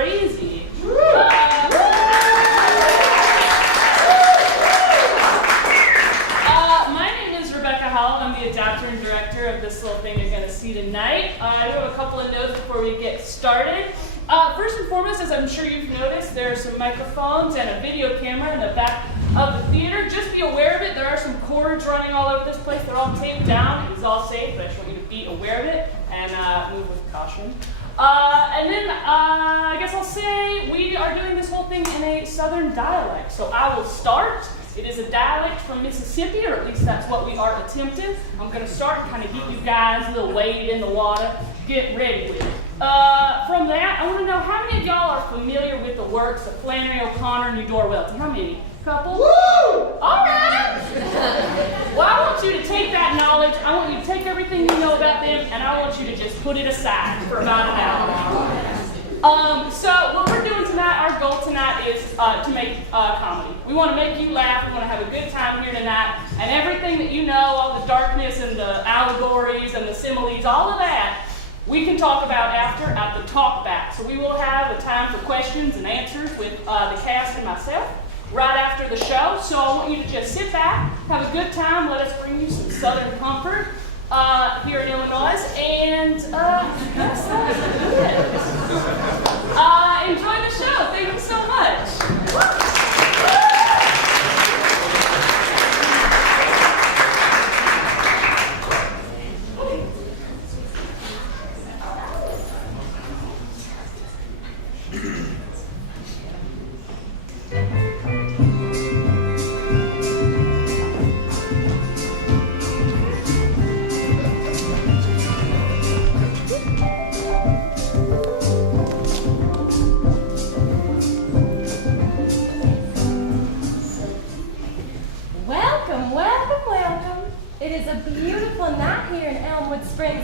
crazy. My name is Rebecca Howell. I'm the adapter and director of this little thing you're going to see tonight. I do have a couple of notes before we get started. First and foremost, as I'm sure you've noticed, there are some microphones and a video camera in the back of the theater. Just be aware of it. There are some cords running all over this place. They're all taped down. It is all safe, but I just want you to be aware of it and move with caution. And then I guess I'll say we are doing this whole thing in a southern dialect. So I will start. It is a dialect from Mississippi, or at least that's what we are attempting. I'm going to start and kind of get you guys a little wade in the water. Get ready with it. From that, I want to know how many of y'all are familiar with the works of Flannery O'Connor and Eudora Welty? How many? Couple? Woo! All right! Well, I want you to take that knowledge, I want you to take everything you know about them, and I want you to just put it aside for about an hour. So what we're doing tonight, our goal tonight is to make comedy. We want to make you laugh, we want to have a good time here tonight, and everything that you know, all the darkness and the allegories and the similes, all of that, we can talk about after at the talk back. So we will have a time for questions and answers with the cast and myself right after the show. So I want you to just sit back, have a good time, let us bring you some southern comfort here in Illinois, and that's it. Enjoy the show. Thank you so much.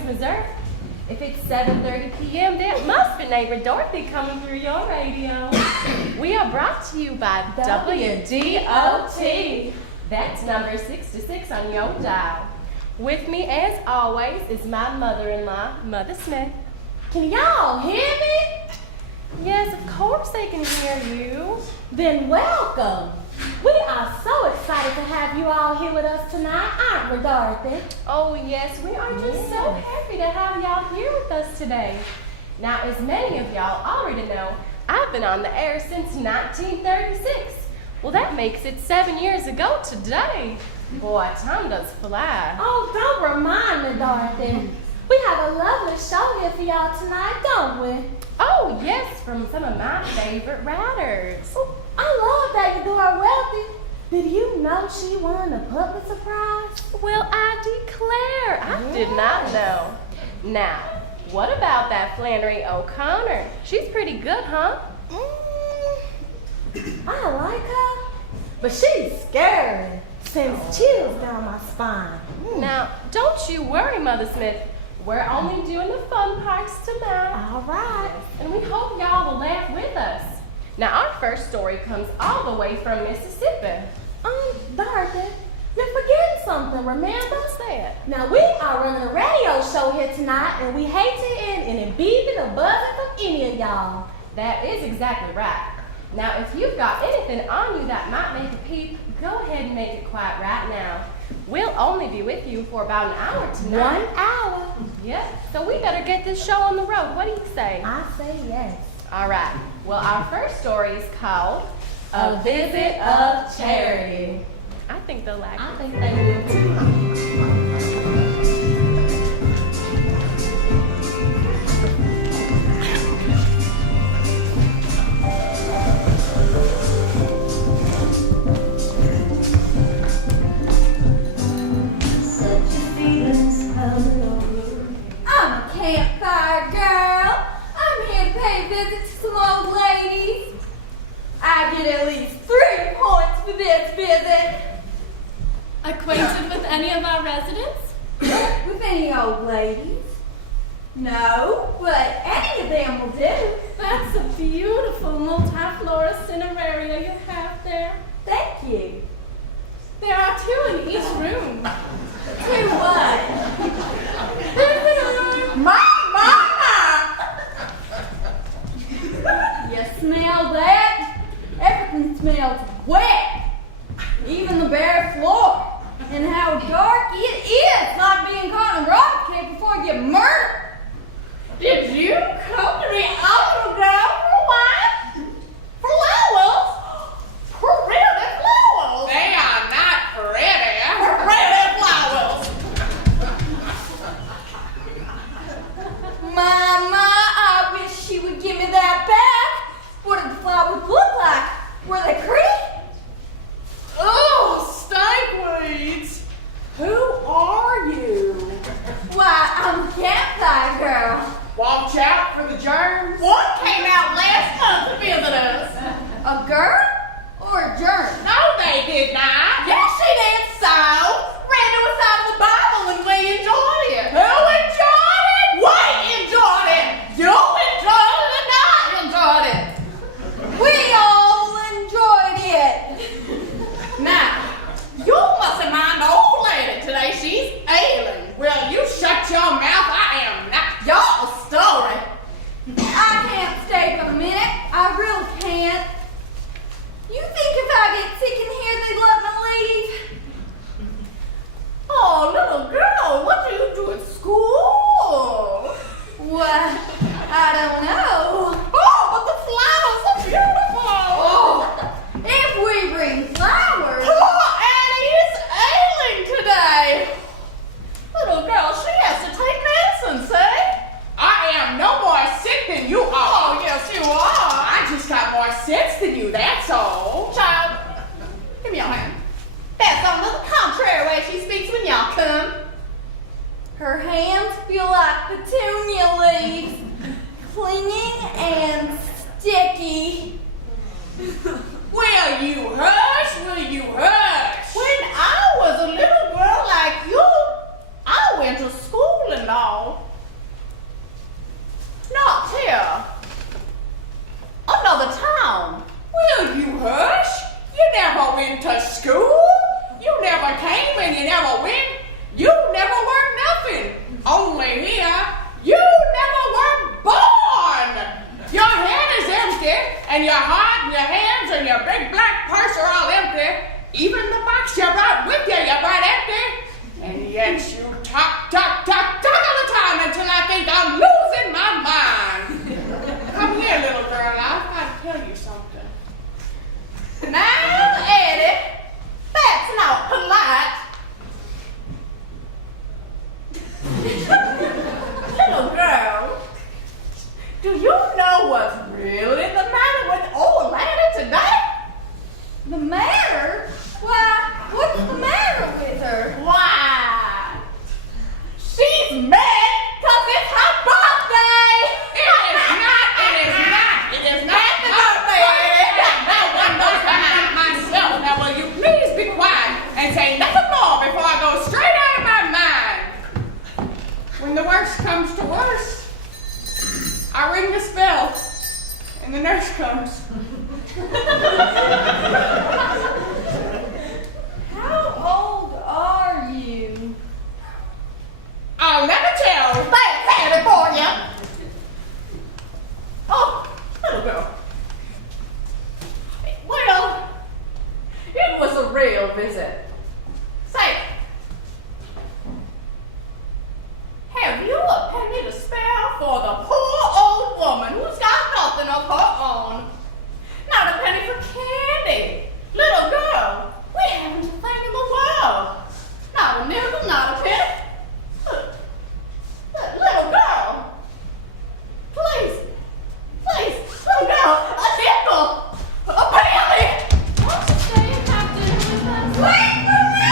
Missouri. If it's 7:30 p.m., that must be neighbor Dorothy coming through your radio. We are brought to you by WDOT. That's number 66 on your dial. With me, as always, is my mother-in-law, Mother Smith. Can y'all hear me? Yes, of course they can hear you. Then welcome. We are so excited to have you all here with us tonight, aren't we, Dorothy? Oh, yes, we are just so happy to have y'all here with us today. Now, as many of y'all already know, I've been on the air since 1936. Well, that makes it 7 years ago today. Boy, time does fly. Oh, don't remind me, Dorothy. We have a lovely show here for y'all tonight, don't we? Oh, yes, from some of my favorite writers. Oh, I love that Eudora Welty. Did you know she won the Pulitzer Prize? Well, I declare, I did not know. Now, what about that Flannery O'Connor? She's pretty good, huh? I like her, but she's scary. Sends chills down my spine. Now, don't you worry, Mother Smith. We're only doing the fun parts tonight. All right. And we hope y'all will laugh with us. Now, our first story comes all the way from Mississippi. Dorothy, you're forgetting something, remember? What's that? Now, we are running a radio show here tonight, and we hate to end in it beeping or buzzing from any of y'all. That is exactly right. Now, if you've got anything on you that might make a peep, go ahead and make it quiet right now. We'll only be with you for about an hour tonight. 1 hour? Yep. So we better get this show on the road. What do you say? I say yes. All right. Well, our first story is called A Visit of Charity. I think they'll like it. I think they will too. I'm a campfire girl. I'm here to pay a visit to some old ladies. I get at least 3 points for this visit. Acquainted with any of our residents? With any old ladies? No, but any of them will do. That's a beautiful multi-flora cineraria you have there. Thank you. There are 2 in each room. 2 what? There's a room. My. and how dark it is, like being caught in a rock camp before you get murdered. Did you come to me all girl for what? Flowers? Pretty flowers? They are not pretty. Pretty flowers. Mama, I wish she would give me that back. What did the flowers look like? Were they pretty? Oh, stinkweeds. Who are you? Why, I'm the campfire girl. Watch out for the germs. One came out last month to visit us. A girl or a germ? No, they did not. Yes, she did so. Read it was out of the Bible and we enjoyed it. Who enjoyed it? We enjoyed it. You enjoyed it and I enjoyed it. We all enjoyed it. Now, you mustn't mind the old lady today. She's ailing. Well, you shut your mouth. I am not. Your story. I can't stay for a minute. I really can't. You think if I get sick in here, they'd let me leave? Oh, little girl, what do you do at school? Why, I don't know. Oh, but the flowers are beautiful. Oh, if we bring flowers. Poor Annie is ailing today. Little girl, she has to take medicine, see? I am no more sick than you are. Oh, yes, you are. I just got more sense than you, that's all. Child, give me your hand. That's on the contrary way she speaks when y'all come. Her hands feel like petunia leaves, clinging and sticky. Will you hush? Will you hush? When I was a little girl like you, I went to school and all. Not here. Another town. Will you hush? You never went to school. You never came and you never went. You never were nothing. Only here, you never were born. Your head is empty, and your heart and your hands and your big black purse are all empty. Even the box you brought with you, you brought empty. And yet you talk all the time until I think I'm losing my mind. Come here, little girl. I've got to tell you something. Now, Eddie, that's not polite. Little girl, do you know what's really the matter with old Lanny today? The matter? Why, what's the matter with her? Why, she's mad because it's her birthday. It is not. Happy birthday, Eddie. No one knows behind myself. Now, will you please be quiet and say nothing more before I go straight out of my mind? When the worst comes to worst, I ring the bell, and the nurse comes. How old are you? I'll never tell. That's Eddie for you. Oh, little girl. Well, it was a real visit. Say, have you a penny to spare for the poor old woman who's got nothing of her own? Not a penny for candy. Little girl, we haven't a thing in the world. Not a nickel, not a penny. Little girl, please, little girl, a nickel, a penny. Won't you stay and have dinner with us? Wait for me!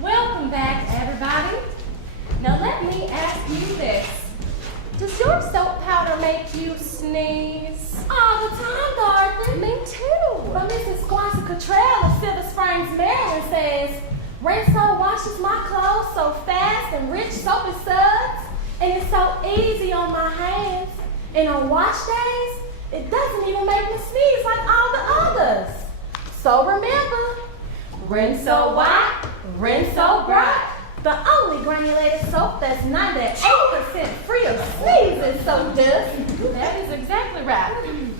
Welcome back, everybody. Now let me ask you this. Does your soap powder make you sneeze? All the time, Dorothy. Me too. But Mrs. Squancy Cottrell of Silver Springs, Maryland, Renso washes my clothes so fast and rich soap and suds, and it's so easy on my hands. And on wash days, it doesn't even make me sneeze like all the others. So remember, Renso white, Renso bright. The only granulated soap that's 98% free of sneezing soap dust. That is exactly right.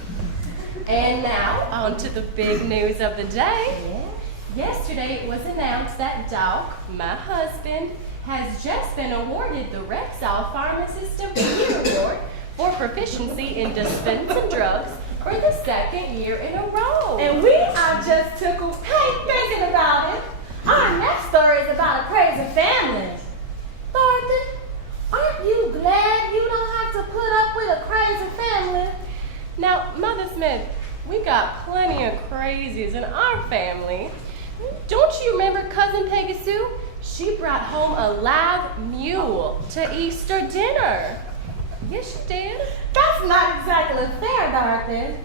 And now, on to the big news of the day. Yesterday, it was announced that Doc, my husband, has just been awarded the Rexall Pharmacist of the Year Award for proficiency in dispensing drugs for the second year in a row. And we are just tickled pink thinking about it. Our next story is about a crazy family. Dorothy, aren't you glad you don't have to put up with a crazy family? Now, Mother Smith, we got plenty of crazies in our family. Don't you remember Cousin Peggy Sue? She brought home a live mule to Easter dinner. Yes, she did. That's not exactly fair, Dorothy.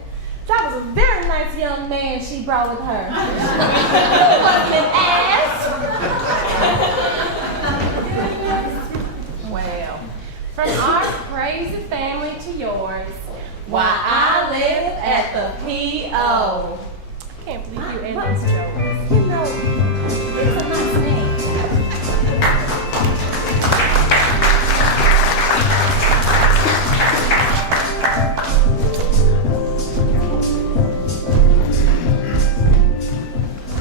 That was a very nice young man she brought with her. He wasn't an ass. Well, from our crazy family to yours, why I live at the P.O. I can't believe you in this joke. You know, it's a nice name.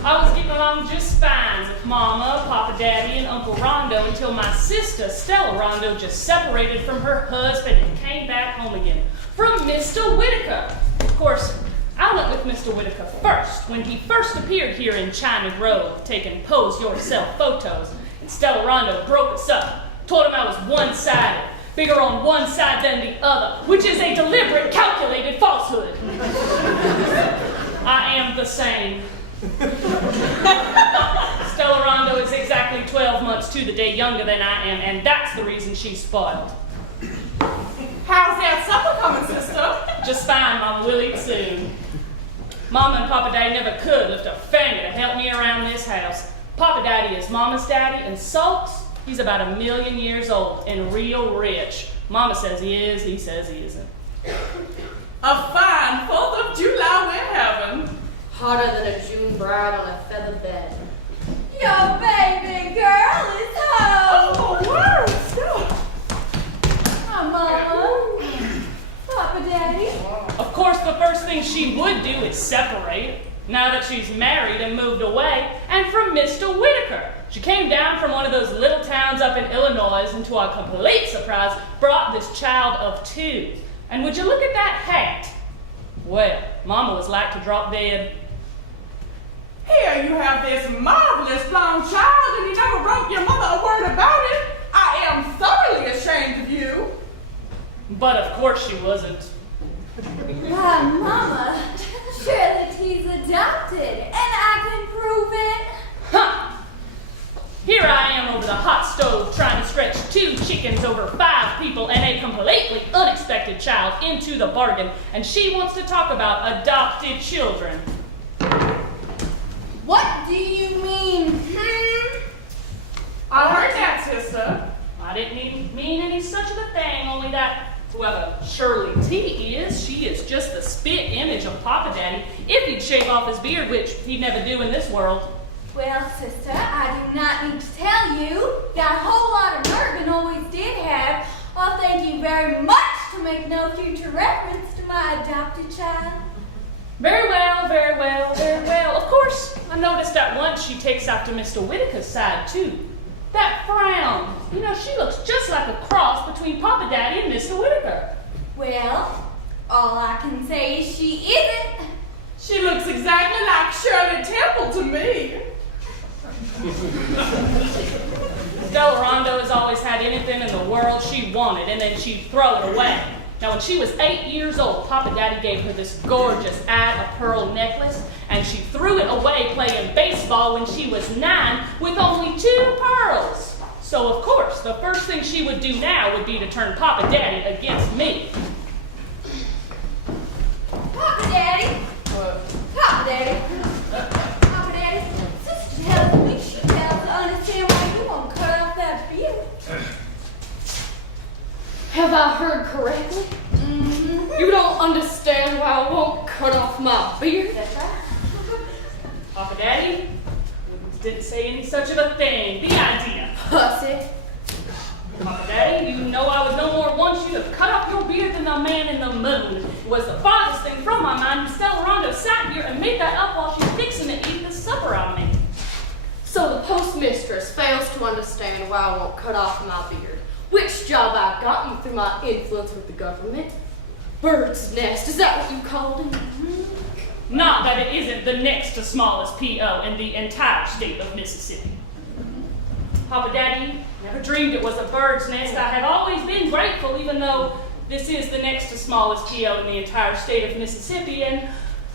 I was getting along just fine with Mama, Papa Daddy, and Uncle Rondo until my sister, Stella Rondo, just separated from her husband and came back home again from Mr. Whitaker. Of course, I went with Mr. Whitaker first when he first appeared here in China Grove, taking pose yourself photos. And Stella Rondo broke us up, told him I was one-sided, bigger on one side than the other, which is a deliberate, calculated falsehood. I am the same. Stella Rondo is exactly 12 months to the day younger than I am, and that's the reason she's spoiled. How's that supper coming, sister? Just fine, Mama, we'll eat soon. Mama and Papa Daddy never could lift a finger to help me around this house. Papa Daddy is Mama's daddy, and Salts, he's about 1 million years old and real rich. Mama says he is, he says he isn't. A fine 4th of July we're having. Hotter than a June bride on a feather bed. Your baby girl is home. Oh, word, stop. Hi, Mama. Papa Daddy. Of course, the first thing she would do is separate, now that she's married and moved away, and from Mr. Whitaker. She came down from one of those little towns up in Illinois and, to our complete surprise, brought this child of 2. And would you look at that hat? Well, Mama was like to drop dead. Here you have this marvelous blonde child and you never wrote your mother a word about it. I am thoroughly ashamed of you. But of course she wasn't. Why, Mama, surely he's adopted, and I can prove it. Huh! Here I am over the hot stove trying to stretch 2 chickens over 5 people and a completely unexpected child into the bargain, and she wants to talk about adopted children. What do you mean, I heard that, sister. I didn't even mean any such of a thing, only that whoever Shirley T is, she is just the spit image of Papa Daddy if he'd shave off his beard, which he'd never do in this world. Well, sister, I do not need to tell you. Got a whole lot of nerve and always did have. Well, thank you very much to make no future reference to my adopted child. Very well, very well, very well. Of course, I noticed at once she takes after Mr. Whitaker's side, too. That frown. You know, she looks just like a cross between Papa Daddy and Mr. Whitaker. Well, all I can say is she isn't. She looks exactly like Shirley Temple to me. Stella Rondo has always had anything in the world she wanted, and then she'd throw it away. Now, when she was 8 years old, Papa Daddy gave her this gorgeous Ad-a-Pearl necklace, and she threw it away playing baseball when she was 9 with only 2 pearls. So, of course, the first thing she would do now would be to turn Papa Daddy against me. Papa Daddy. Papa Daddy. Papa Daddy. Sister tells me she tells Have I heard correctly? You don't understand why I won't cut off my beard? Papa Daddy didn't say any such of a thing. The idea. Pussy. Papa Daddy, you know I would no more want you to cut off your beard than the man in the moon. It was the farthest thing from my mind when Stella Rondo sat here and made that up while she's fixing to eat the supper I made. So the postmistress fails to understand why I won't cut off my beard. Which job I've gotten through my influence with the government. Bird's nest, is that what you called it? Not that it isn't the next to smallest P.O. in the entire state of Mississippi. Papa Daddy, never dreamed it was a bird's nest. I have always been grateful, even though this is the next to smallest P.O. in the entire state of Mississippi, and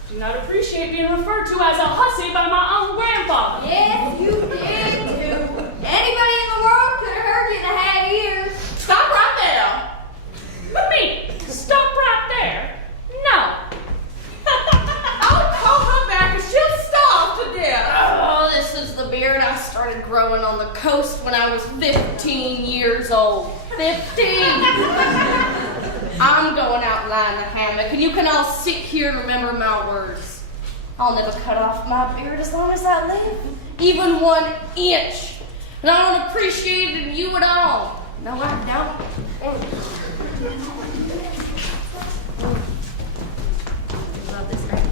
do not appreciate being referred to as a hussy by my own grandfather. Yes, you did too. Anybody in the world could have heard you and had ears. Stop right there. Me, stop right there. No. I'll call her back and she'll starve to death. Oh, this is the beard I started growing on the coast when I was 15 years old. 15! I'm going out and lie in the hammock, and you can all sit here and remember my words. I'll never cut off my beard as long as I live, even 1 inch. And I don't appreciate it in you at all. No, I don't. Love this right?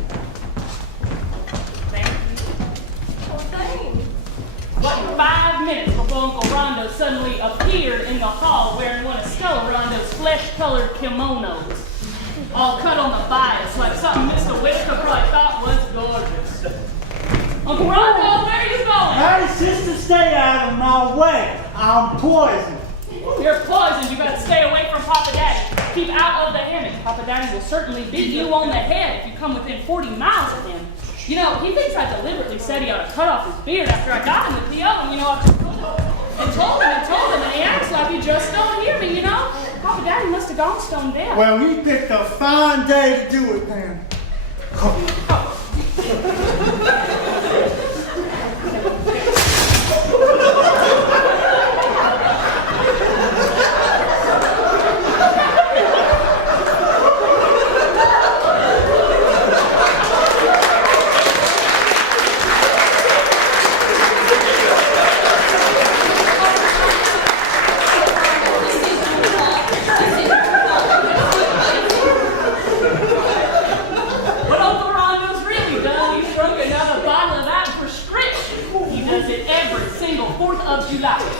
But 5 minutes before Uncle Rondo suddenly appeared in the hall wearing one of Stella Rondo's flesh-colored kimonos, all cut on the bias like something Mr. Whitaker probably thought was gorgeous. Uncle Rondo, where are you going? Hey, sister, stay out of my way. I'm poisoned. You're poisoned. You gotta stay away from Papa Daddy. Keep out of the hammock. Papa Daddy will certainly beat you on the head if you come within 40 miles of him. You know, he thinks I deliberately said he ought to cut off his beard after I got him the PO, and you know, I told him, and he acts like he just don't hear me, you know? Papa Daddy must have gone stone dead. Well, he picked a fine day to do it, then.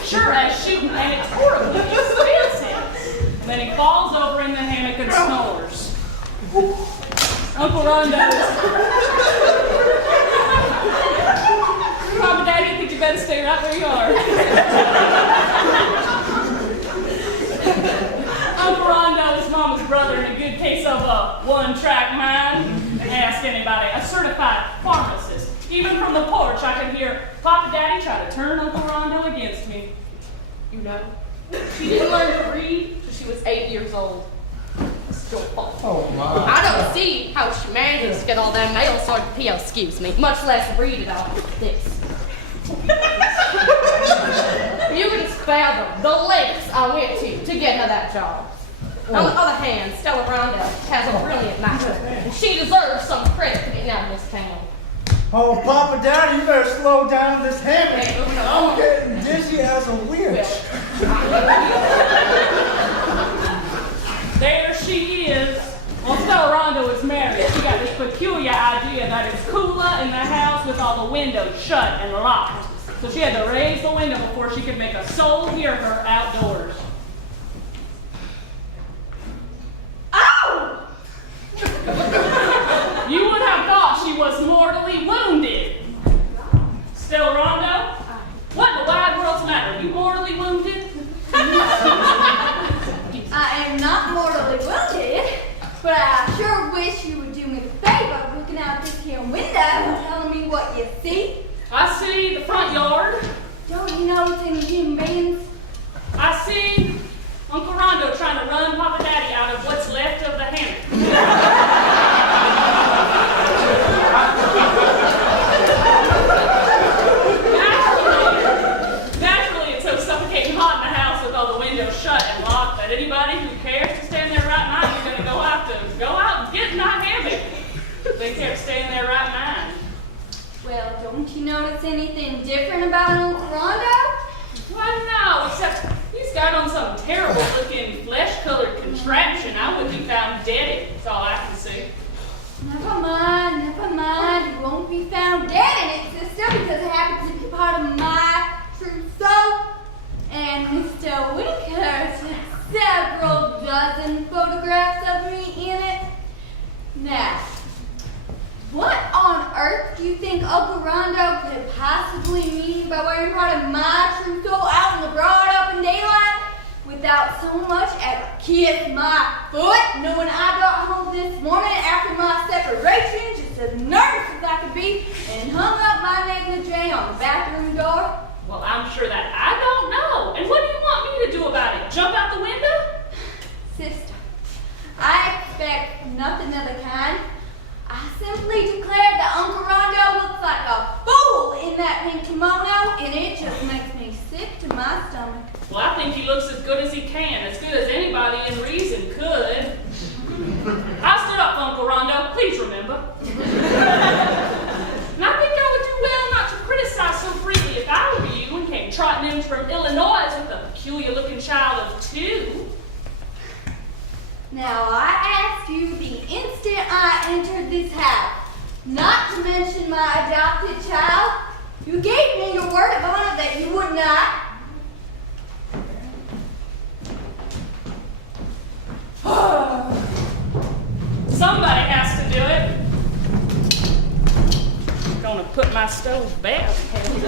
Sure as shooting, and it's horribly expensive. And then he falls over in the hammock and snores. Uncle Rondo is... Papa Daddy, I think you better stay right where you are. Uncle Rondo is Mama's brother in a good case of a one-track mind. Ask anybody, a certified pharmacist. Even from the porch, I can hear Papa Daddy try to turn Uncle Rondo against me. You know, she didn't learn to read till she was 8 years old. Still false. Oh, my. I don't see how she managed to get all that mail sorted PO, excuse me, much less read it all like this. You can fathom the lengths I went to get her that job. On the other hand, Stella Rondo has a brilliant mind, and she deserves some credit for getting out of this town. Oh, Papa Daddy, you better slow down this hammock. Hey, moving I'm on. getting dizzy as a witch. There she is. Well, Stella Rondo is married. She got this peculiar idea that it's cooler in the house with all the windows shut and locked. So she had to raise the window before she could make a soul hear her outdoors. Oh! You would have thought she was mortally wounded. Stella Rondo, what in the wide world's matter? You mortally wounded? I am not mortally wounded, but I sure wish you would do me the favor of looking out this here window and telling me what you see. I see the front yard. Don't you notice any human beings? I see Uncle Rondo trying to run Papa Daddy out of what's left of the hammock. don't you notice anything different about Uncle Rondo? Why no, except he's got on some terrible looking flesh-colored contraption. I would be found dead. That's all I can say. Never mind. You won't be found dead in it, sister, because it happens to be part of my trousseau. And Mr. Whitaker took several dozen photographs of me in it. Now, what on earth do you think Uncle Rondo could possibly mean by wearing part of my trousseau out in the broad open daylight without so much as a kiss my foot, knowing I got home this morning after my separation just as nervous as I could be and hung up my negligee on the bathroom door? Well, I'm sure that I don't know. And what do you want me to do about it? Jump out the window? Sister, I expect nothing of the kind. I simply declared that Uncle Rondo looks like a fool in that pink kimono, and it just makes me sick to my stomach. Well, I think he looks as good as he can, as good as anybody in reason could. I stood up for Uncle Rondo, please remember. And I think I would do well not to criticize so freely if I were you and came trotting in from Illinois with a peculiar-looking child of 2. Now, I asked you the instant I entered this house, not to mention my adopted child. You gave me your word of honor that you would not. Somebody has to do it. I'm gonna put my stove back in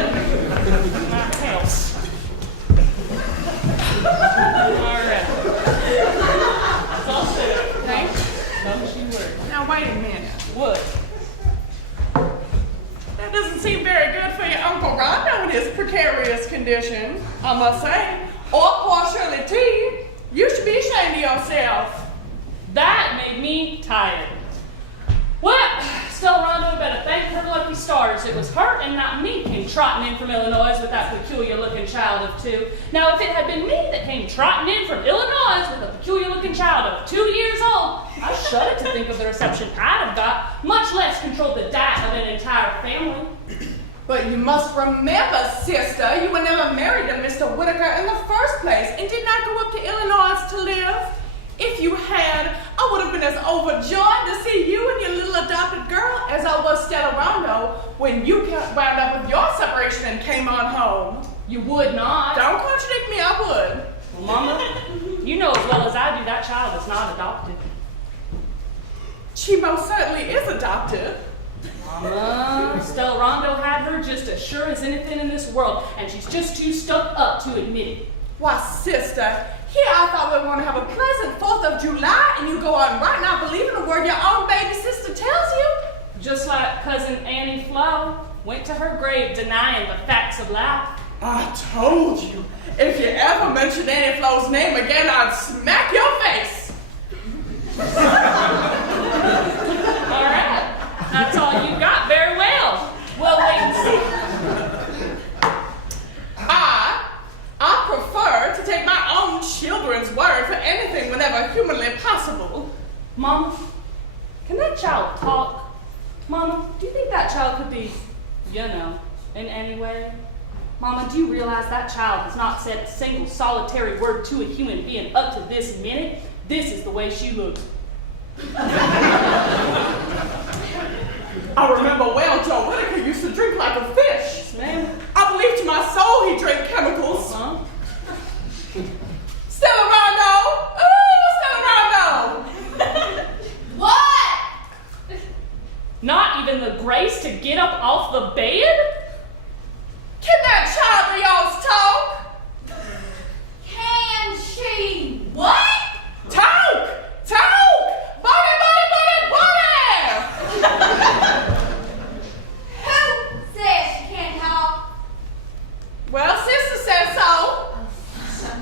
my house. All right. It's all set, okay? Don't you worry. Now wait a minute. What? That doesn't seem very good for your Uncle Rondo in his precarious condition, I must say. Or poor Shirley T. You should be ashamed of yourself. That made me tired. Well, Stella Rondo better thank her lucky stars. It was her and not me came trotting in from Illinois with that peculiar-looking child of 2. Now, if it had been me that came trotting in from Illinois with a peculiar-looking child of 2 years old, I shudder to think of the reception I'd have got, much less control the diet of an entire family. But you must remember, sister, you were never married to Mr. Whitaker in the first place and did not go up to Illinois to live. If you had, I would have been as overjoyed to see you and your little adopted girl as I was Stella Rondo when you wound up with your separation and came on home. You would not. Don't contradict me, I would. Well, Mama, you know as well as I do that child is not adopted. She most certainly is adopted. Mama, Stella Rondo had her just as sure as anything in this world, and she's just too stuck up to admit it. Why, sister, here I thought we were going to have a pleasant 4th of July, and you go on right now believing a word your own baby sister tells you? Just like cousin Annie Flo went to her grave denying the facts of life. I told you, if you ever mention Annie Flo's name again, I'd smack your face. All right, that's all you got. Very well. We'll wait and see. I prefer to take my own children's word for anything whenever humanly possible. Mama, can that child talk? Mama, do you think that child could be, in any way? Mama, do you realize that child has not said a single solitary word to a human being up to this minute? This is the way she looks. I remember well Joe Whitaker used to drink like a fish. Yes, ma'am. I believe to my soul he drank chemicals. Huh? Stella Rondo! Ooh, Stella Rondo! What? Not even the grace to get up off the bed? Can that child of yours talk? Can she what? Talk! Talk! Body, body, body, body! Who says she can't talk? Well, sister says so.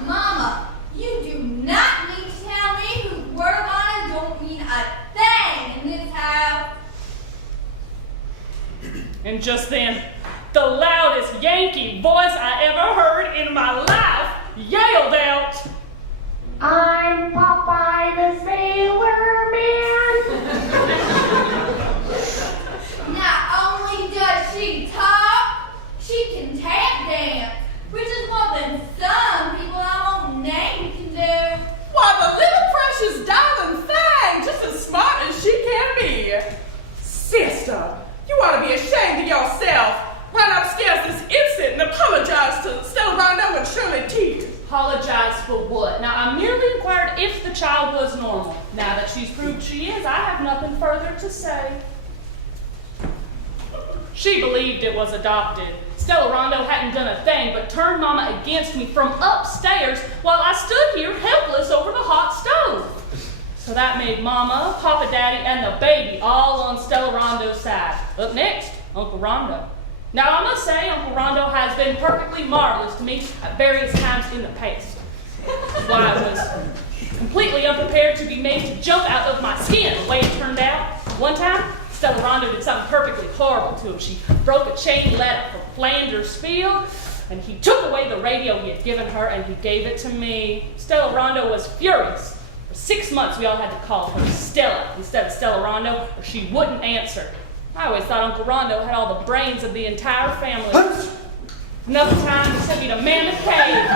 Mama, you do not need to tell me whose word of honor don't mean a thing in this house. And just then, the loudest Yankee voice I ever heard in my life yelled out, I'm Popeye the Sailor Man. Not only does she talk, Now, I merely inquired if the child was normal. Now that she's proved she is, I have nothing further to say. She believed it was adopted. Stella Rondo hadn't done a thing but turned Mama against me from upstairs while I stood here helpless over the hot stove. So that made Mama, Papa Daddy, and the baby all on Stella Rondo's side. Up next, Uncle Rondo. Now, I must say, Uncle Rondo has been perfectly marvelous to me at various times in the past. While I was completely unprepared to be made to jump out of my skin the way it turned out. One time, Stella Rondo did something perfectly horrible to him. She broke a chain letter from Flanders Field, and he took away the radio he had given her, and he gave it to me. Stella Rondo was furious. For 6 months, we all had to call her Stella instead of Stella Rondo, or she wouldn't answer. I always thought Uncle Rondo had all the brains of the entire family. Another time, he sent me to Mammoth Cave.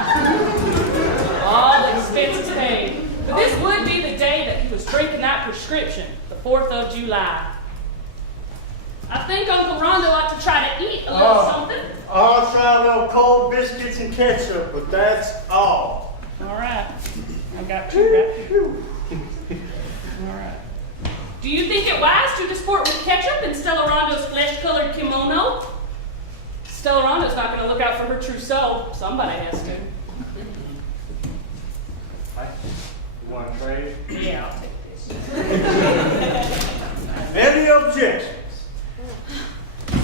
All expenses paid. But this would be the day that he was drinking that prescription, the 4th of July. I think Uncle Rondo ought to try to eat a little something. I'll try a little cold biscuits and ketchup, but that's all. All right. I've got 2 right here. All right. Do you think it wise to disport with ketchup in Stella Rondo's flesh-colored kimono? Stella Rondo's not going to look out for her true self. Somebody has to. You want to trade? Yeah, I'll take this. Any objections?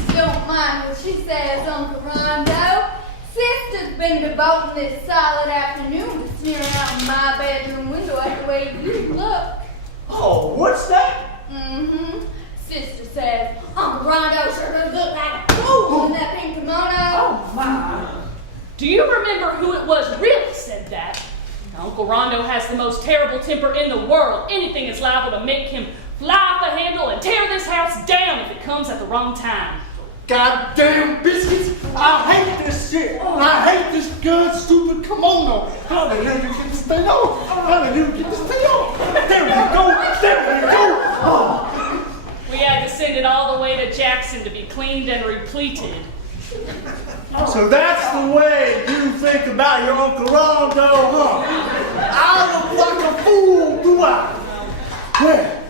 Don't mind what she says, Uncle Rondo. Sister's been devoting this solid afternoon to sneering out my bedroom window at the way you look. Oh, what's that? Sister says, Uncle Rondo sure does look like a fool in that pink kimono. Oh, my. Do you remember who it was really said that? Uncle Rondo has the most terrible temper in the world. Anything is liable to make him fly off the handle and tear this house down if it comes at the wrong time. Goddamn biscuits! I hate this shit! I hate this good, stupid kimono! How the hell you get this thing off? How the hell you get this thing off? There we go! There we go! Oh. We had to send it all the way to Jackson to be cleaned and repleated. So that's the way you think about your Uncle Rondo, huh? I look like a fool, do I?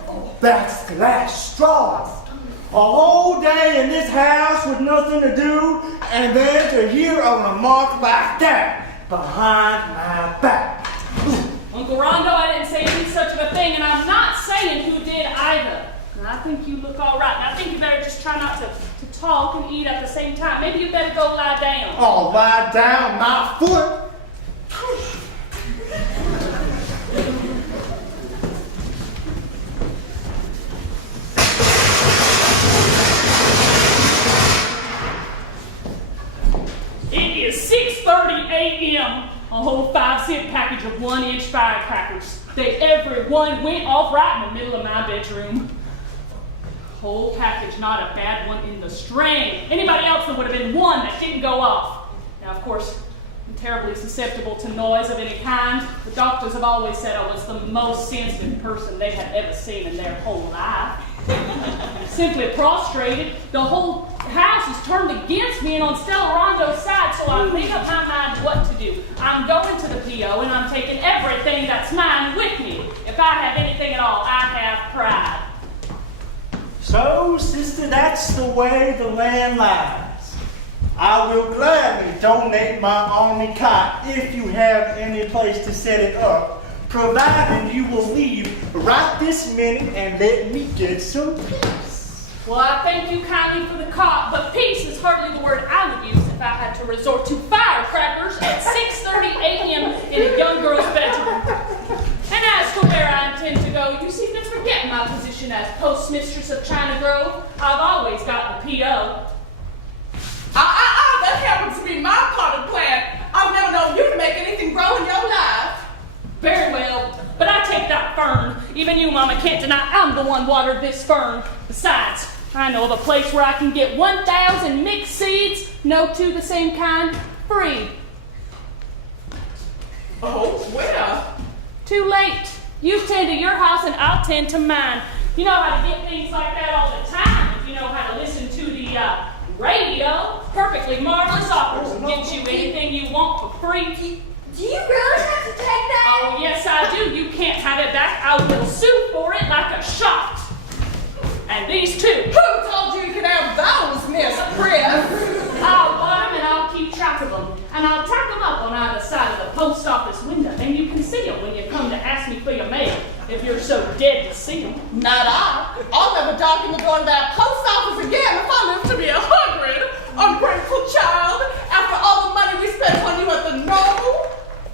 Well, that's the last straw. A whole day in this house with nothing to do, and then to hear a remark like that behind my back. Uncle Rondo, I didn't say any such of a thing, and I'm not saying who did either. And I think you look all right. And I think you better just try not to talk and eat at the same time. Maybe you better go lie down. Oh, lie down my foot. It is 6:30 a.m. A whole 5-cent package of 1-inch firecrackers. They every one went off right in the middle of my bedroom. Whole package, not a bad one in the string. Anybody else, there would have been one that didn't go off. Now, of course, I'm terribly susceptible to noise of any kind. The doctors have always said I was the most sensitive person they had ever seen in their whole life. I'm simply prostrated. The whole house is turned against me and on Stella Rondo's side, so I made up my mind what to do. I'm going to the PO and I'm taking everything that's mine with me. If I have anything at all, I have pride. So, sister, that's the way the land lies. I will gladly donate my army cot if you have any place to set it up, providing you will leave right this minute and let me get some peace. Well, I thank you kindly for the cot, but peace is hardly the word I would use if I had to resort to firecrackers at 6:30 a.m. in a young girl's bedroom. And as to where I intend to go, you seem to forget my position as postmistress of China Grove. I've always got the P.O. That happens to be my potted plant. I've never known you to make anything grow in your life. Very well, but I take that fern. Even you, Mama, can't deny I'm the one watered this fern. Besides, I know of a place where I can get 1,000 mixed seeds, no two the same kind, free. Oh, where? Too late. You tend to your house and I'll tend to mine. You know how to get things like that all the time if you know how to listen to the radio. Perfectly marvelous offers will get you anything you want for free. Do you really have to take that? Oh, these two. Who told you you could have those, Miss Priss? I'll buy them and I'll keep track of them. And I'll tack them up on either side of the post office window. And you can see them when you come to ask me for your mail, if you're so dead to see them. Not I. I'll never darken the door to that post office again if I live to be 100. Ungrateful child, after all the money we spent on you at the Noble.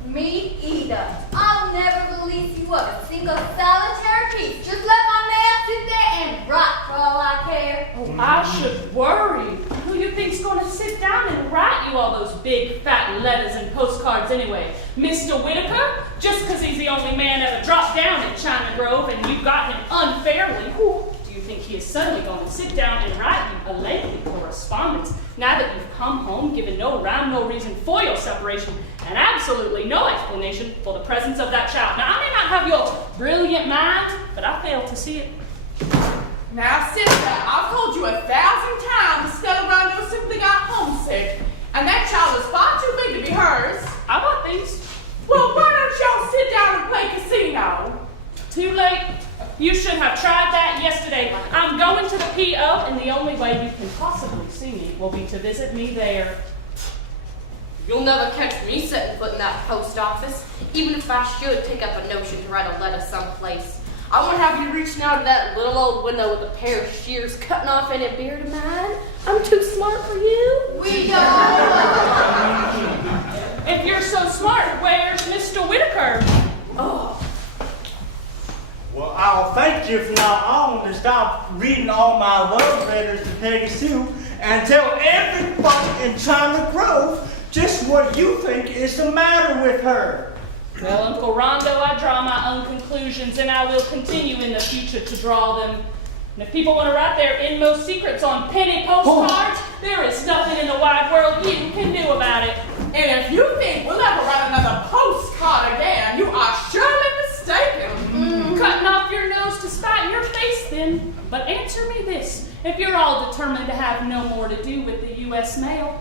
Me either. I'll never release you of a single solitary piece. Just let my mail sit there and rot for all I care. Oh, I should worry. Who you think's gonna sit down and write you all those big fat letters and postcards anyway? Mr. Whitaker? Just 'cause he's the only man ever dropped down in China Grove and you got him unfairly, do you think he is suddenly going to sit down and write you a lengthy correspondence now that you've come home, given no rhyme, no reason for your separation, and absolutely no explanation for the presence of that child? Now, I may not have your brilliant mind, but I fail to see it. Now, sister, I've told you 1,000 times Stella Rondo simply got homesick, and that child is far too big to be hers. I got these. Well, why don't y'all sit down and play casino? Too late. You should have tried that yesterday. I'm going to the P.O., and the only way you can possibly see me will be to visit me there. You'll never catch me setting foot in that post office, even if I should pick up a notion to write a letter someplace. I won't have you reaching out of that little old window with a pair of shears cutting off any beard of mine. I'm too smart for you. We don't. If you're so smart, where's Mr. Whitaker? Oh, Well, I'll thank you from now on to stop reading all my love letters to Peggy Sue and tell everybody in China Grove just what you think is the matter with her. Well, Uncle Rondo, I draw my own conclusions, and I will continue in the future to draw them. And if people want to write their inmost secrets on penny postcards, there is nothing in the wide world you can do about it. And if you think we'll ever write another postcard again, you are surely mistaken. Cutting off your nose to spite in your face, then. But answer me this. If you're all determined to have no more to do with the U.S. mail,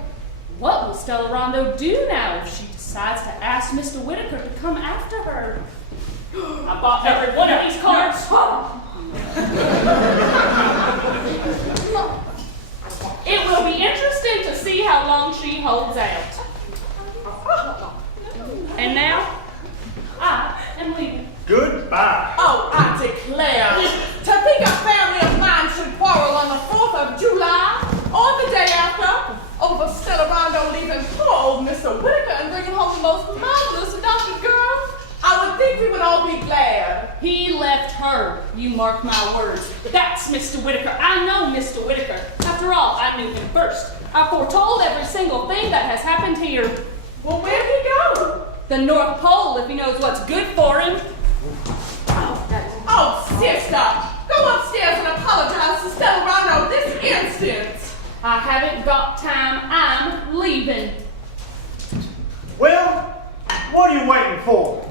what will Stella Rondo do now if she decides to ask Mr. Whitaker to come after her? I bought every one of these cards. It will be interesting to see how long she holds out. And now, I am leaving. Goodbye. Oh, I declare. To think a family of mine should quarrel on the 4th of July, or the day after, over Stella Rondo leaving poor old Mr. Whitaker and bringing home the most marvelous adopted girl. I would think we would all be glad. He left her, you mark my words. That's Mr. Whitaker. I know Mr. Whitaker. After all, I knew him first. I foretold every single thing that has happened here. Well, where'd he go? The North Pole, if he knows what's good for him. Oh, sister, go upstairs and apologize to Stella Rondo this instant. I haven't got time. I'm leaving. Well, what are you waiting for?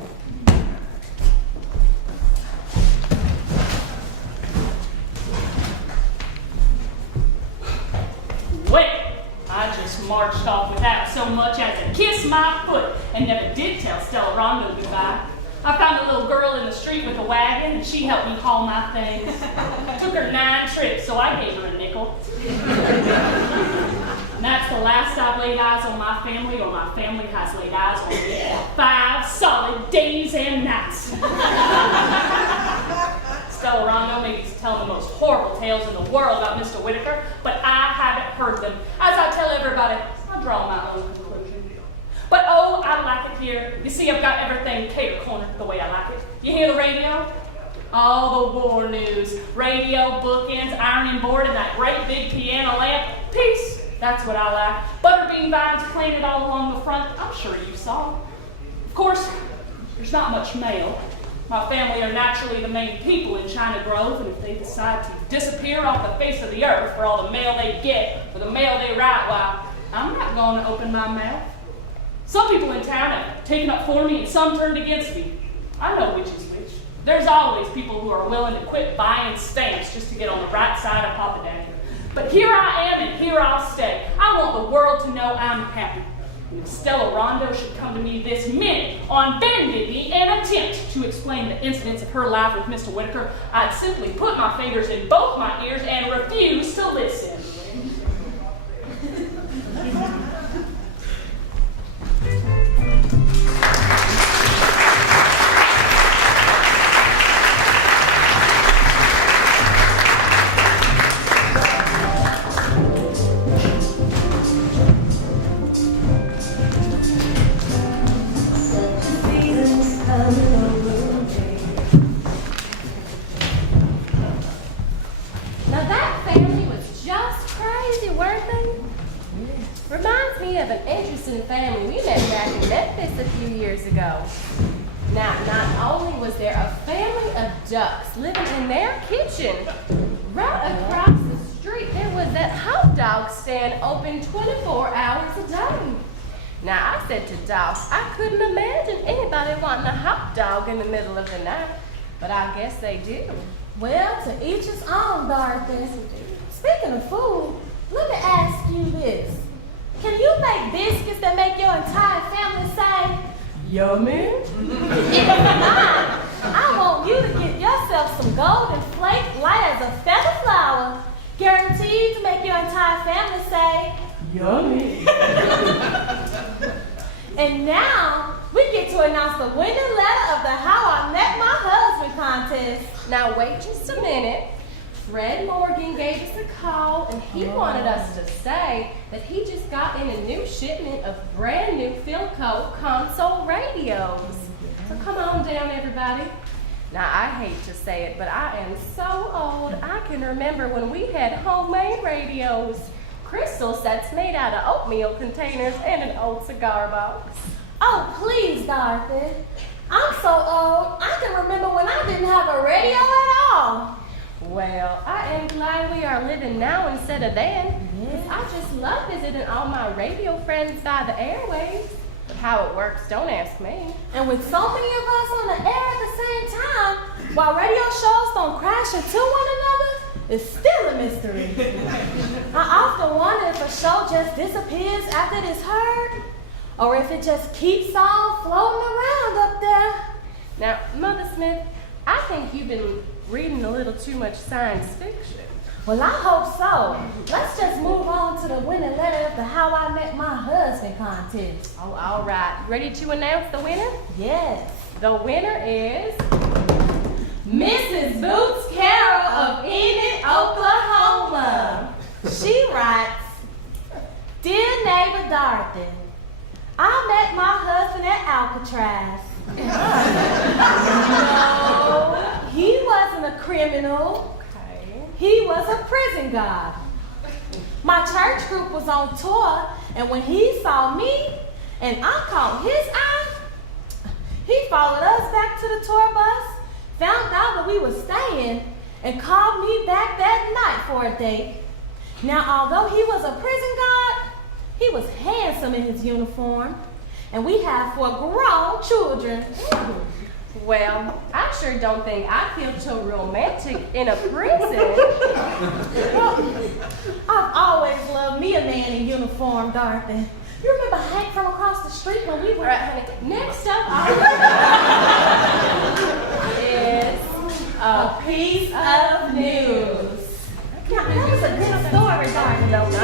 Wait. I just marched off without so much as a kiss my foot and never did tell Stella Rondo goodbye. I found a little girl in the street with a wagon, and she helped me haul my things. Took her 9 trips, so I gave her a nickel. And that's the last I've laid eyes on my family, or my family has laid eyes on me. 5 solid days and nights. Stella Rondo may be telling the most horrible tales in the world about Mr. Whitaker, but I haven't heard them. As I tell everybody, I draw my own conclusion. But oh, I like it here. You see, I've got everything cater-cornered the way I like it. You hear the radio? All the war news. Radio, bookends, ironing board, and that great big piano lamp. Peace. That's what I like. Butterbean vines planted all along the front. I'm sure you saw. Of course, there's not much mail. My family are naturally the main people in China Grove, and if they decide to disappear off the face of the earth for all the mail they get, or the mail they write, why, I'm not going to open my mouth. Some people in town have taken up for me, and some turned against me. I know which is which. There's always people who are willing to quit buying stamps just to get on the right side of Papa Dagger. But here I am, and here I'll stay. I want the world to know I'm happy. And if Stella Rondo should come to me this minute on bended knee and attempt to explain the incidents of her life with Mr. Whitaker, I'd simply put my fingers in both my ears and refuse to listen. Now that family was just crazy, weren't they? Reminds me of an interesting family we met back in Memphis a few years ago. Now, not only was there a family of ducks living in their kitchen, right across the street there was that hot dog stand open 24 hours a day. Now, I said to Doc, I couldn't imagine anybody wanting a hot dog in the middle of the night, but I guess they do. Well, to each his own, Dorothy. Speaking of food, let me ask you this. Can you make biscuits that make your entire family say, Yummy? if not, I want you to get yourself some golden flake light as a feather flour, guaranteed to make your entire family say, Yummy. And now, we get to announce the winning letter of the How I Met My Husband contest. Now wait just a minute. Fred Morgan gave us a call and he wanted us to say that he just got in a new shipment of brand new Philco console radios. So come on down, everybody. Now I hate to say it, but I am so old I can remember when we had homemade radios. Crystal sets made out of oatmeal containers and an old cigar box. Oh, please, Dorothy. I'm so old, I can remember when I didn't have a radio at all. Well, I am glad we are living now instead of then. Yeah. I just love visiting all my radio friends by the airwaves. But how it works, don't ask me. And with so many of us on the air at the same time, while radio shows don't crash into one another, it's still a mystery. I often wonder if a show just disappears after it is heard, or if it just keeps on floating around up there. Now, Mother Smith, I think you've been reading a little too much science fiction. Well, I hope so. Let's just move on to the winning letter of the How I Met My Husband contest. Oh, all right. Ready to announce the winner? Yes. The winner is Mrs. Boots Carroll of Enid, Oklahoma. She writes, Dear neighbor Dorothy, I met my husband at Alcatraz. No, he wasn't a criminal. Okay. He was a prison guard. My church group was on tour, and when he saw me and I caught his eye, he followed us back to the tour bus, found out where we were staying, and called me back that night for a date. Now, although he was a prison guard, he was handsome in his uniform, and we have 4 grown children. Well, I sure don't think I feel so romantic in a prison. I've always loved me a man in uniform, Dorothy. You remember Hank from across the street when we were... All right, honey. Next up is a piece of news. Now, that was a good story, Dorothy. No, no.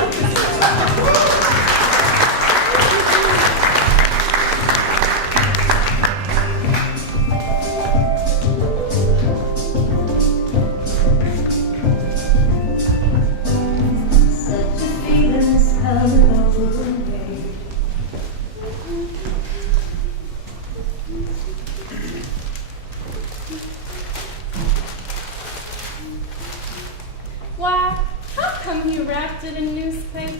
Why, how come you wrapped it in newspaper?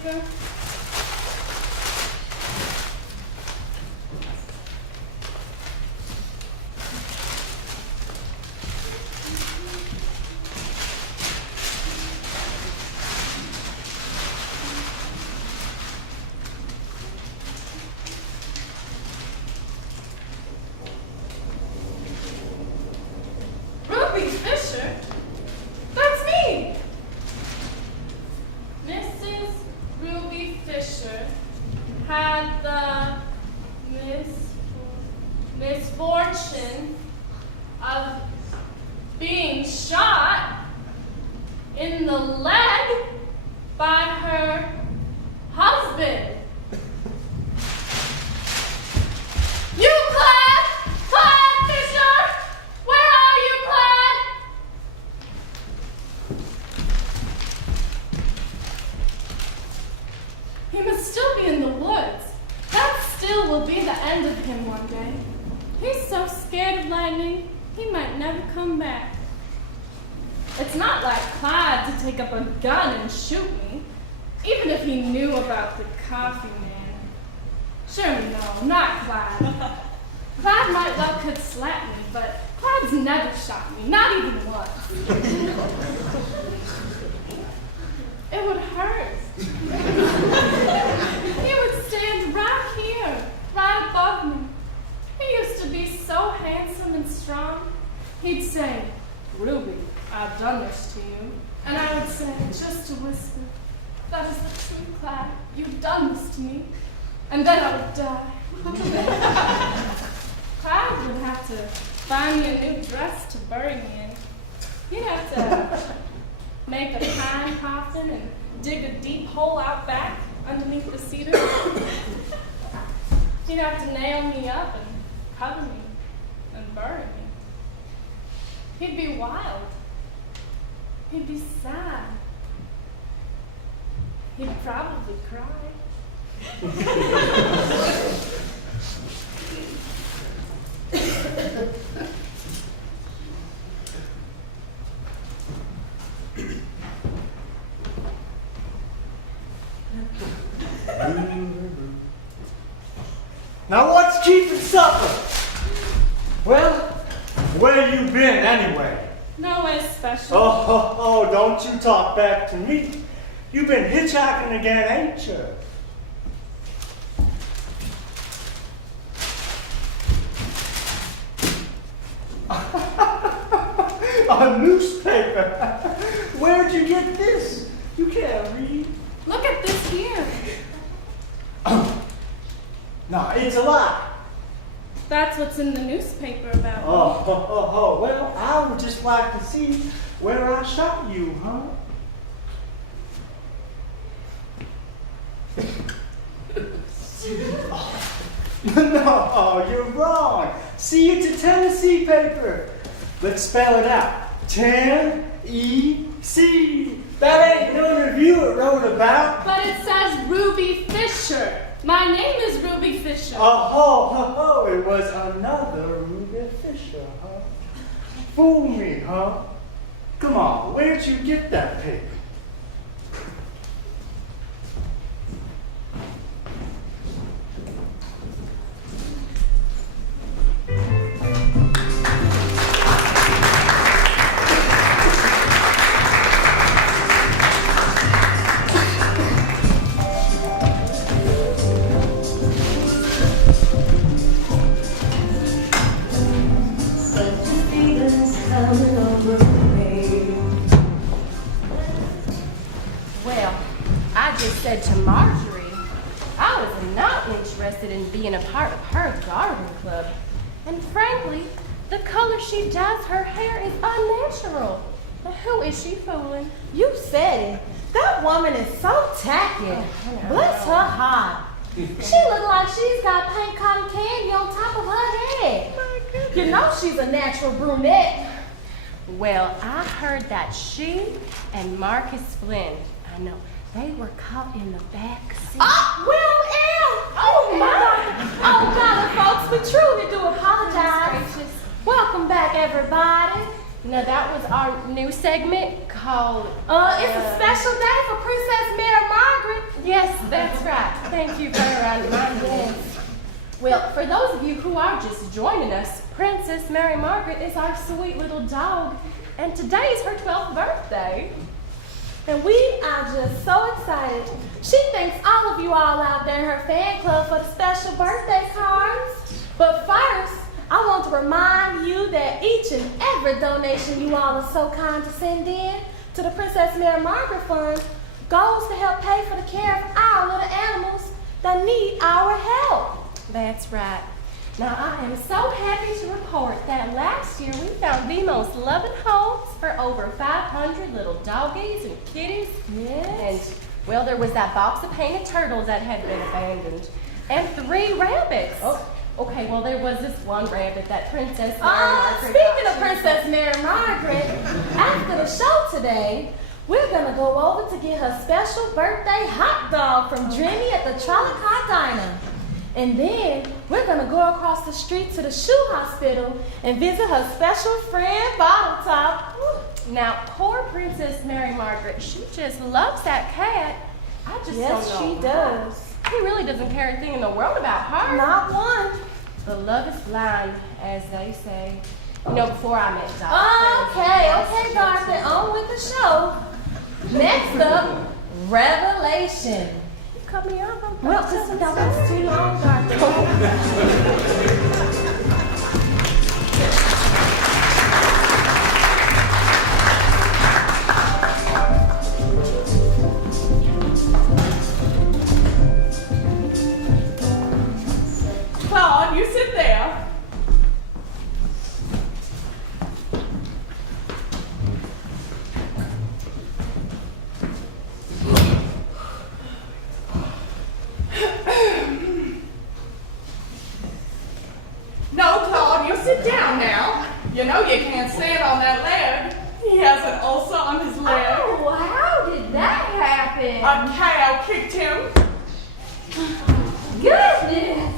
had the misfortune of being shot in the leg by her husband. You, Clyde! Clyde Fisher! Where are you, Clyde? He must still be in the woods. That still will be the end of him one day. He's so scared of lightning, he might never come back. It's not like Clyde to take up a gun and shoot me, even if he knew about the coffee man. Sure, no, not Clyde. Clyde might well could slap me, but Clyde's never shot me, not even once. It would hurt. He would stand right here, right above me. He used to be so handsome and strong. He'd say, "Ruby, I've done this to you." And I would say, just a whisper, "That is the truth, Clyde. You've done this to me." And then I would die. Clyde would have to find me a new dress to bury me in. He'd have to make a pine coffin and dig a deep hole out back underneath the cedar. He'd have to nail me up and cover me and bury me. He'd be wild. He'd be sad. He'd probably cry. Now what's keeping supper? Well, where you been anyway? Nowhere special. Oh, don't you talk back to me. You been hitchhiking again, ain't you? A newspaper. Where'd you get this? You can't read. Look at this here. No, it's a lie. That's what's in the newspaper about me. Well, I would just like to see where I shot you, huh? No, you're wrong. See, it's a Tennessee paper. Let's spell it out. Ten-E-C. That ain't no review it wrote about. But it says Ruby Fisher. My name is Ruby Fisher. It was another Ruby Fisher, huh? Fool me, huh? Come on, where'd you get that paper? Well, I just said to Marjorie I was not interested in being a part of her garden club. And frankly, the color she dyes her hair is unnatural. Now, who is she fooling? You said it. That woman is so tacky. Bless her heart. She look like she's got pink cotton candy on top of her head. You know she's a natural brunette. Well, I heard that she and Marcus Flynn, I know, they were caught in the back seat. Oh, Will M. Oh, golly, folks, we truly do apologize. Welcome back, everybody. Now, that was our new segment called... It's a special day for Princess Mary Margaret. Yes, that's right. Thank you for reminding us. Well, for those of you who are just joining us, Princess Mary Margaret is our sweet little dog, and today is her 12th birthday. And we are just so excited. She thanks all of you all out there in her fan club for the special birthday cards. But first, I want to remind you that each and every donation you all are so kind to send in to the Princess Mary Margaret Fund goes to help pay for the care of our little animals that need our help. That's right. Now, I am so happy to report that last year we found the most loving homes for over 500 little doggies and kitties. Yes. And, well, there was that box of painted turtles that had been abandoned. And 3 rabbits. Oh, okay, well, there was this one rabbit that Princess Mary Margaret Speaking got. of Princess Mary Margaret, after the show today, we're gonna go over to get her special birthday hot dog from Drenny at the Trollicott Diner. And then we're gonna go across the street to the shoe hospital and visit her special friend Bottle Top. Now, poor Princess Mary Margaret, she just loves that cat. I just Yes, don't know she does. He really doesn't care a thing in the world about her. Not one. The love is blind, as they say. You know, before I met Dr. Okay, Dorothy, on with the show. Next up, Revelation. You cut me off. Well, because we don't last too long, Dorothy. Claude, you sit there. No, Claude, you sit down now. You know you can't stand on that leg. He has an ulcer on his leg. Oh, how did that happen? A cow kicked him. Goodness!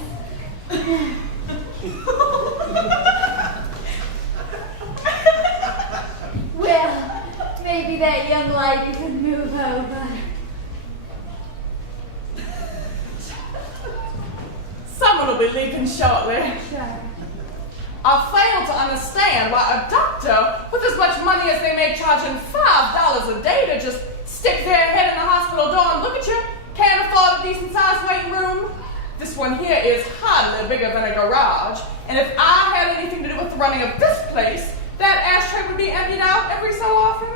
Well, maybe that young lady could move over. Someone will be leaving shortly. Sure. I fail to understand why a doctor with as much money as they make charging $5 a day to just stick their head in the hospital door and look at you can't afford a decent sized waiting room. This one here is hardly bigger than a garage, and if I had anything to do with the running of this place, that ashtray would be emptied out every so often.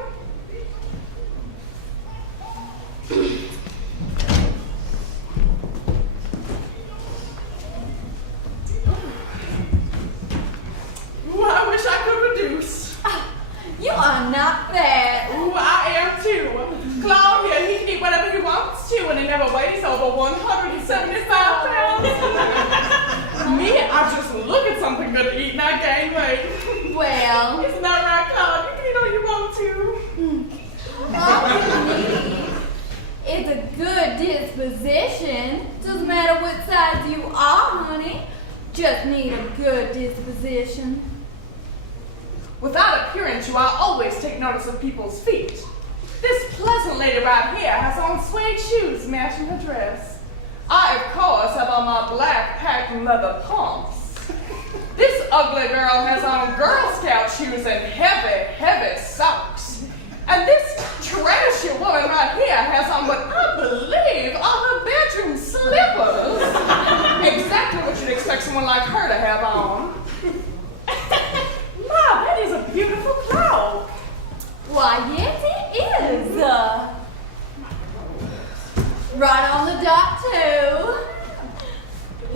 Ooh, I wish I could reduce. You are not fat. Ooh, I am too. Claude here, he can eat whatever he wants to, and he never weighs over 175 pounds. Me, I just look at something good to eat and I gain weight. Well, Isn't that right, Claude? You can eat all you want to. all you need is a good disposition. Doesn't matter what size you are, honey. Just need a good disposition. Without appearance, you are always take notice of people's feet. This pleasant lady right here has on suede shoes matching her dress. I, of course, have on my black patent leather pumps. This ugly girl has on Girl Scout shoes and heavy, heavy socks. And this trashy woman right here has on what I believe are her bedroom slippers. Exactly what you'd expect someone like her to have on. Ma, that is a beautiful cloud. Why, yes, it is. Right on the dot, too.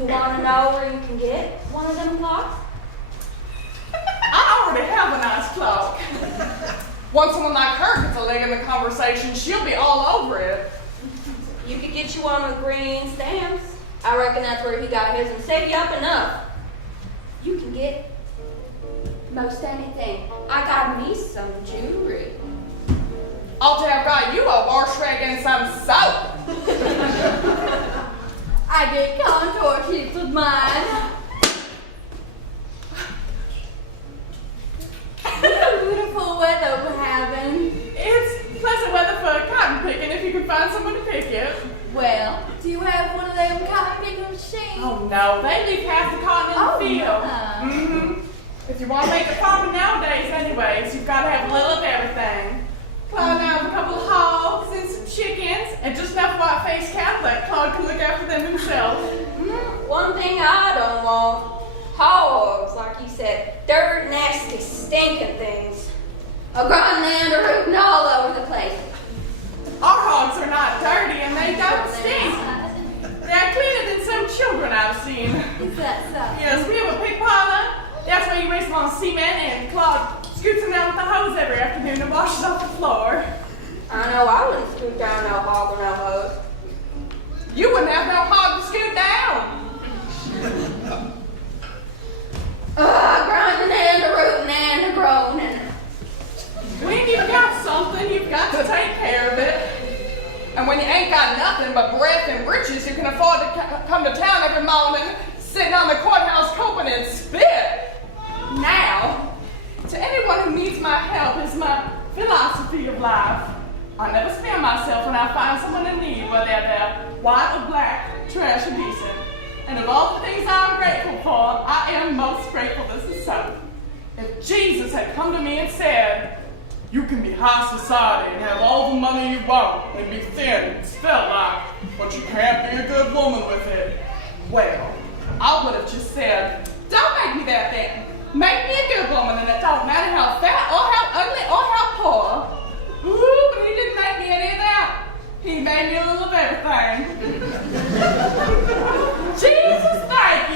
You want to know where you can get one of them clocks? I already have a nice clock. Once someone like her gets a leg in the conversation, she'll be all over it. You could get you one with green stamps. I reckon that's where he got his and save you up enough. You can get most anything. I got me some jewelry. Ought to have got you a wash rag and some soap. I get contour sheets with mine. Beautiful weather we're having. It's pleasant weather for cotton picking if you can find someone to pick it. Well, do you have one of them cotton picking machines? Oh no, they leave half the cotton in the field. no. If you want to make a farming nowadays anyways, you've got to have a little of everything. Claude and I have a couple of hogs and some chickens, and just enough white-faced cattle that Claude can look after them himself. One thing I don't want, hogs, like you said, dirt, nasty, stinking things. A grindland are rooting all over the place. Our hogs are not dirty and they don't stink. They're cleaner than some children I've seen. Is that so? Yes, we have a pig parlor. That's where you race them on cement, and Claude scoots them down with the hose every afternoon and washes off the floor. I know I wouldn't scoot down no hog or no hose. You wouldn't have no hog to scoot down. Grinding and a rooting and a groaning. When you've got something, you've got to take care of it. And when you ain't got nothing but breath and riches, you can afford to come to town every morning, sitting on the courthouse coping and spit. Now, to anyone who needs my help is my philosophy of life. I never spare myself when I find someone in need, whether they're white or black, trash or decent. And of all the things I'm grateful for, I am most grateful this is so. If Jesus had come to me and said, you can be high society and have all the money you want and be thin and spell like, but you can't be a good woman with it, well, I would have just said, don't make me that thin. Make me a good woman, and it don't matter how fat or how ugly or how poor. Ooh, but he didn't make me any of that. He made me a little of everything. Jesus, thank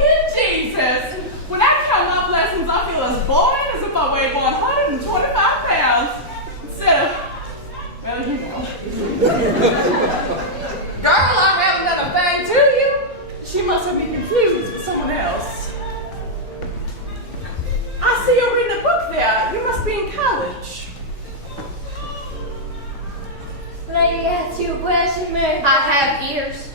you, Jesus. When I count my blessings, I feel as buoyant as if I weighed 125 pounds. Instead of, well, you know. Girl, I have another thing to you. She must have been confused with someone else. I see you're reading a book there. You must be in college. Lady, ask you a question, Mary. I have ears.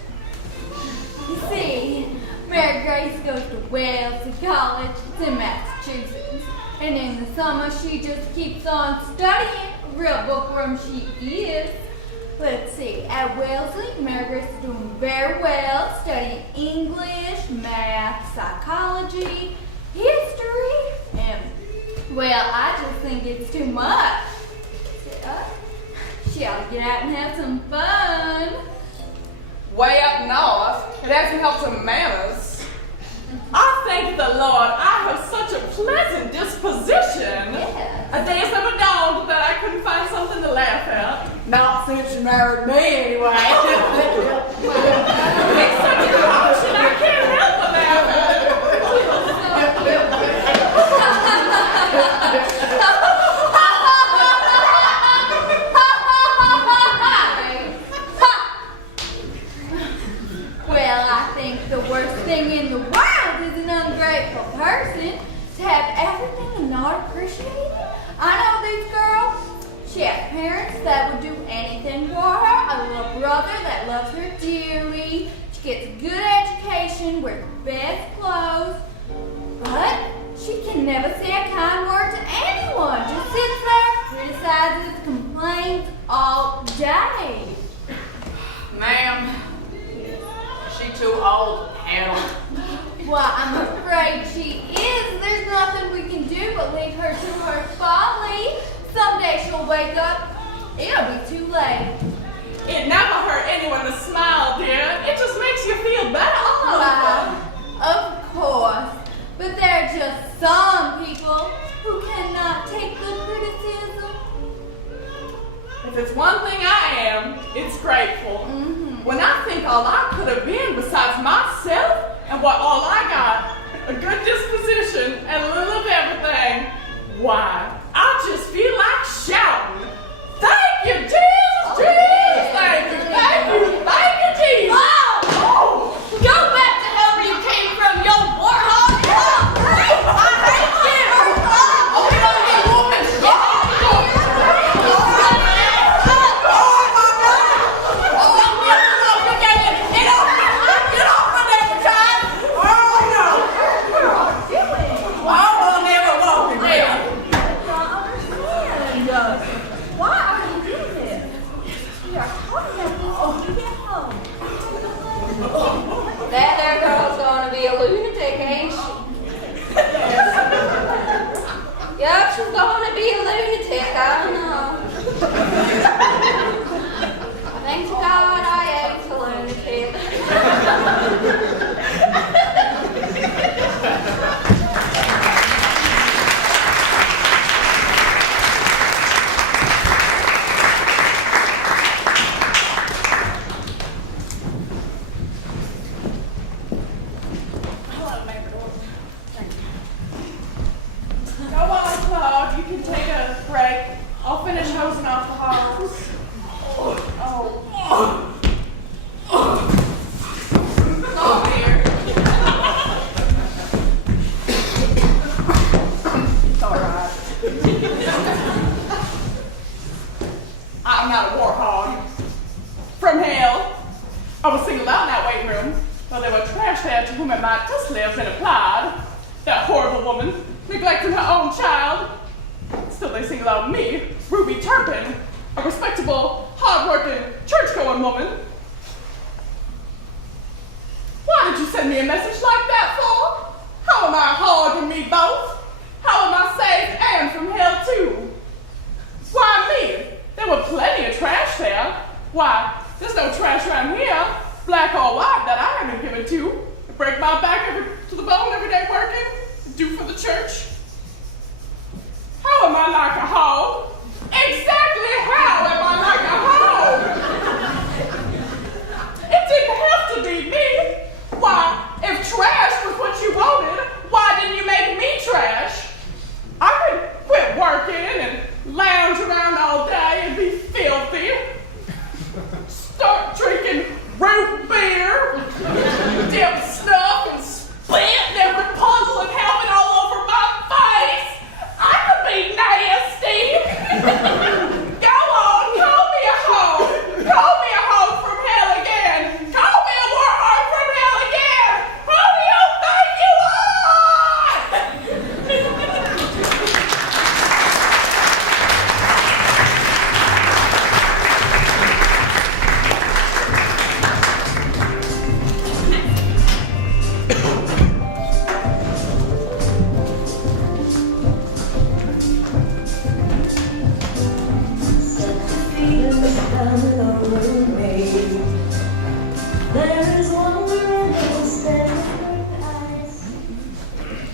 You see, Mary Grace goes to Wellesley College. It's in Massachusetts. And in the summer, she just keeps on studying. Real bookworm she is. Let's see, at Wellesley, Mary Grace is doing very well, studying English, math, psychology, history, and, well, I just think it's too much. She ought to get out and have some fun. Way up north, it hasn't helped some manners. I thank the Lord I have such a pleasant disposition. Yes. A day has never dawned that I couldn't find something to laugh at. Not since you married me, anyway. It's such a commotion, I can't help but laugh at it. Well, I think the worst thing in the world is an ungrateful person to have everything and not appreciate it. I know this girl. She has parents that would do anything for her, a little brother that loves her dearly. She gets a good education, wears the best clothes, but she can never say a kind word to anyone. Just sits there, criticizes, complains all day. Ma'am, she too old to handle. Well, I'm afraid she is. There's nothing we can do but leave her to her folly. Someday she'll wake up. It'll be too late. It never hurt anyone to smile, dear. It just makes you feel better all over. Well, of course. But there are just some people who cannot take good criticism. If it's one thing I am, it's grateful. When I think all I could have been besides myself and what all I got, a good disposition and a little of everything, why, I just feel like shouting. Thank you, Jesus, Jesus, thank you, Jesus. Oh! Go back to wherever you came from, you old warhog! I hate you! Oh, you don't get woman! Why are you doing this? We are talking about this when you get home. That there girl's gonna be a lunatic, ain't she? Yup, she's gonna be a lunatic, I know. Thank God I ain't a lunatic. to whom it might justly have been applied. That horrible woman, neglecting her own child. Still they single out me, Ruby Turpin, a respectable, hard-working, church-going woman. Why did you send me a message like that for? How am I hogging me both? How am I saved and from hell too? Why me? There were plenty of trash there. Why, there's no trash around here, black or white, that I haven't given to. I break my back to the bone every day working, do for the church. How am I like a hog? Exactly how am I like a hog? It didn't have to be me. Why, if trash was what you wanted, why didn't you make me trash? I could quit working and lounge around all day and be filthy. Start drinking root beer, dip stuff and spit in every puddle and have it all over my face. I could be nasty. Go on, call me a hoe. Call me a hoe from hell again. Call me a warthog from hell again. Who do you think you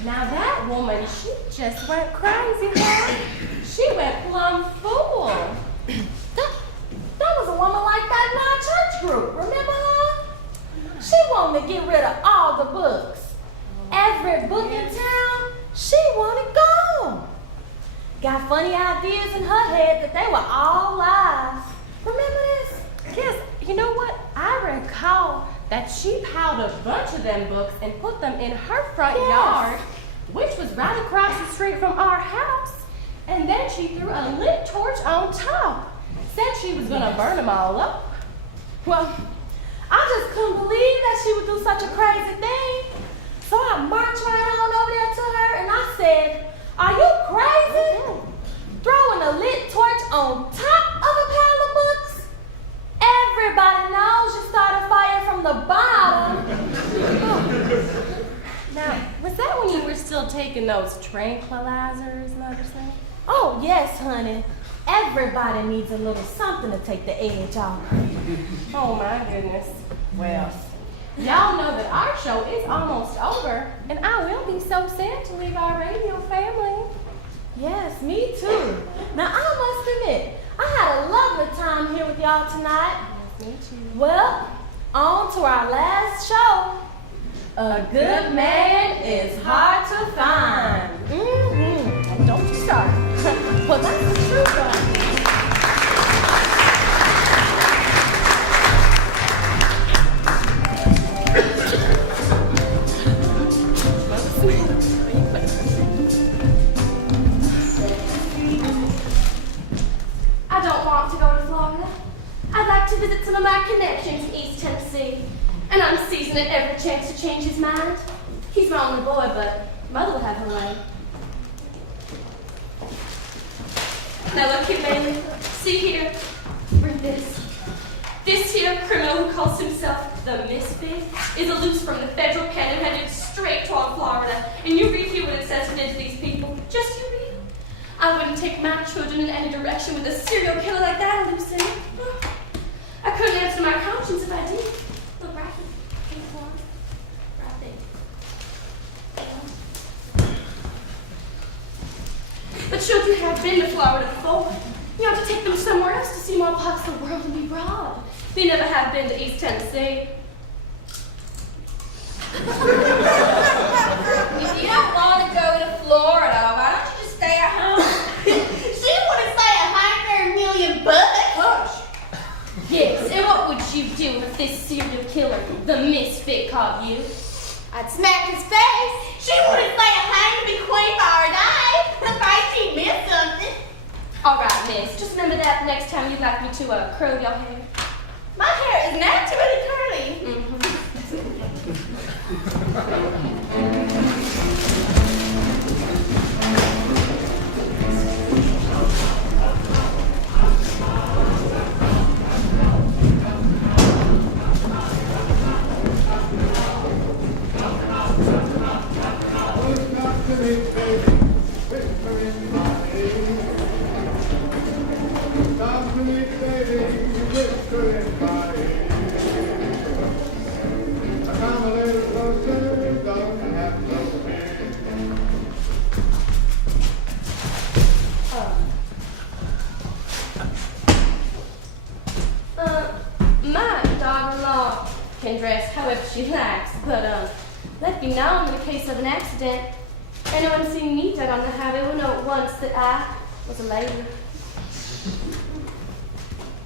Now that woman, she just went crazy, huh? She went plumb fool. That was a woman like that in our church group. Remember her? She wanted to get rid of all the books. Every book in town, she wanted gone. Got funny ideas in her head that they were all lies. Remember this? Yes, you know what? I recall that she piled a bunch of them books and put them in her front yard, which was right across the street from our house. And then she threw a lit torch on top. Said she was gonna burn them all up. Well, I just couldn't believe that she would do such a crazy thing. So I marched right on over there to her and I said, "Are you crazy? Throwing a lit torch on top of a pile of books? Everybody knows you start a fire from the bottom." Now, was that when you were still taking those tranquilizers, Mother said? Oh, yes, honey. Everybody needs a little something to take the edge off. Oh my goodness. Well, y'all know that our show is almost over, and I will be so sad to leave our radio family. Yes, me too. Now, I must admit, I had a lovely time here with y'all tonight. Me too. Well, on to our last show. A good man is hard to find. Mm-hmm. Don't you start. Well, that's the truth, though. I don't want to go to Florida. I'd like to visit some of my connections in East Tennessee. And I'm seizing at every chance to change his mind. He's my only boy, but Mother will have her way. Now look here, Bailey. See here. Read this. This here criminal who calls himself the Misfit is a loose from the federal pen and headed straight toward Florida. And you read here what it says to these people. Just you read. I wouldn't take my children in any direction with a serial killer like that, Lucy. I couldn't answer my conscience if I did. Look right here. Right there. The children have been to Florida before. You have to take them somewhere else to see more parts of the world and be broad. They never have been to East Tennessee. If you don't want to go to Florida, why don't you just stay at home? She wouldn't say $100 million bucks. Hush. Yes, and what would you do if this serial killer, the Misfit, caught you? I'd smack his face. She wouldn't say a hang to be queen for her day. If I she missed something. All right, miss. Just remember that the next time you'd like me to curl your hair. My hair is naturally curly. Mm-hmm. My daughter-in-law can dress however she likes, but let it be known in the case of an accident, anyone seeing me dead on the highway will know at once that I was a lady.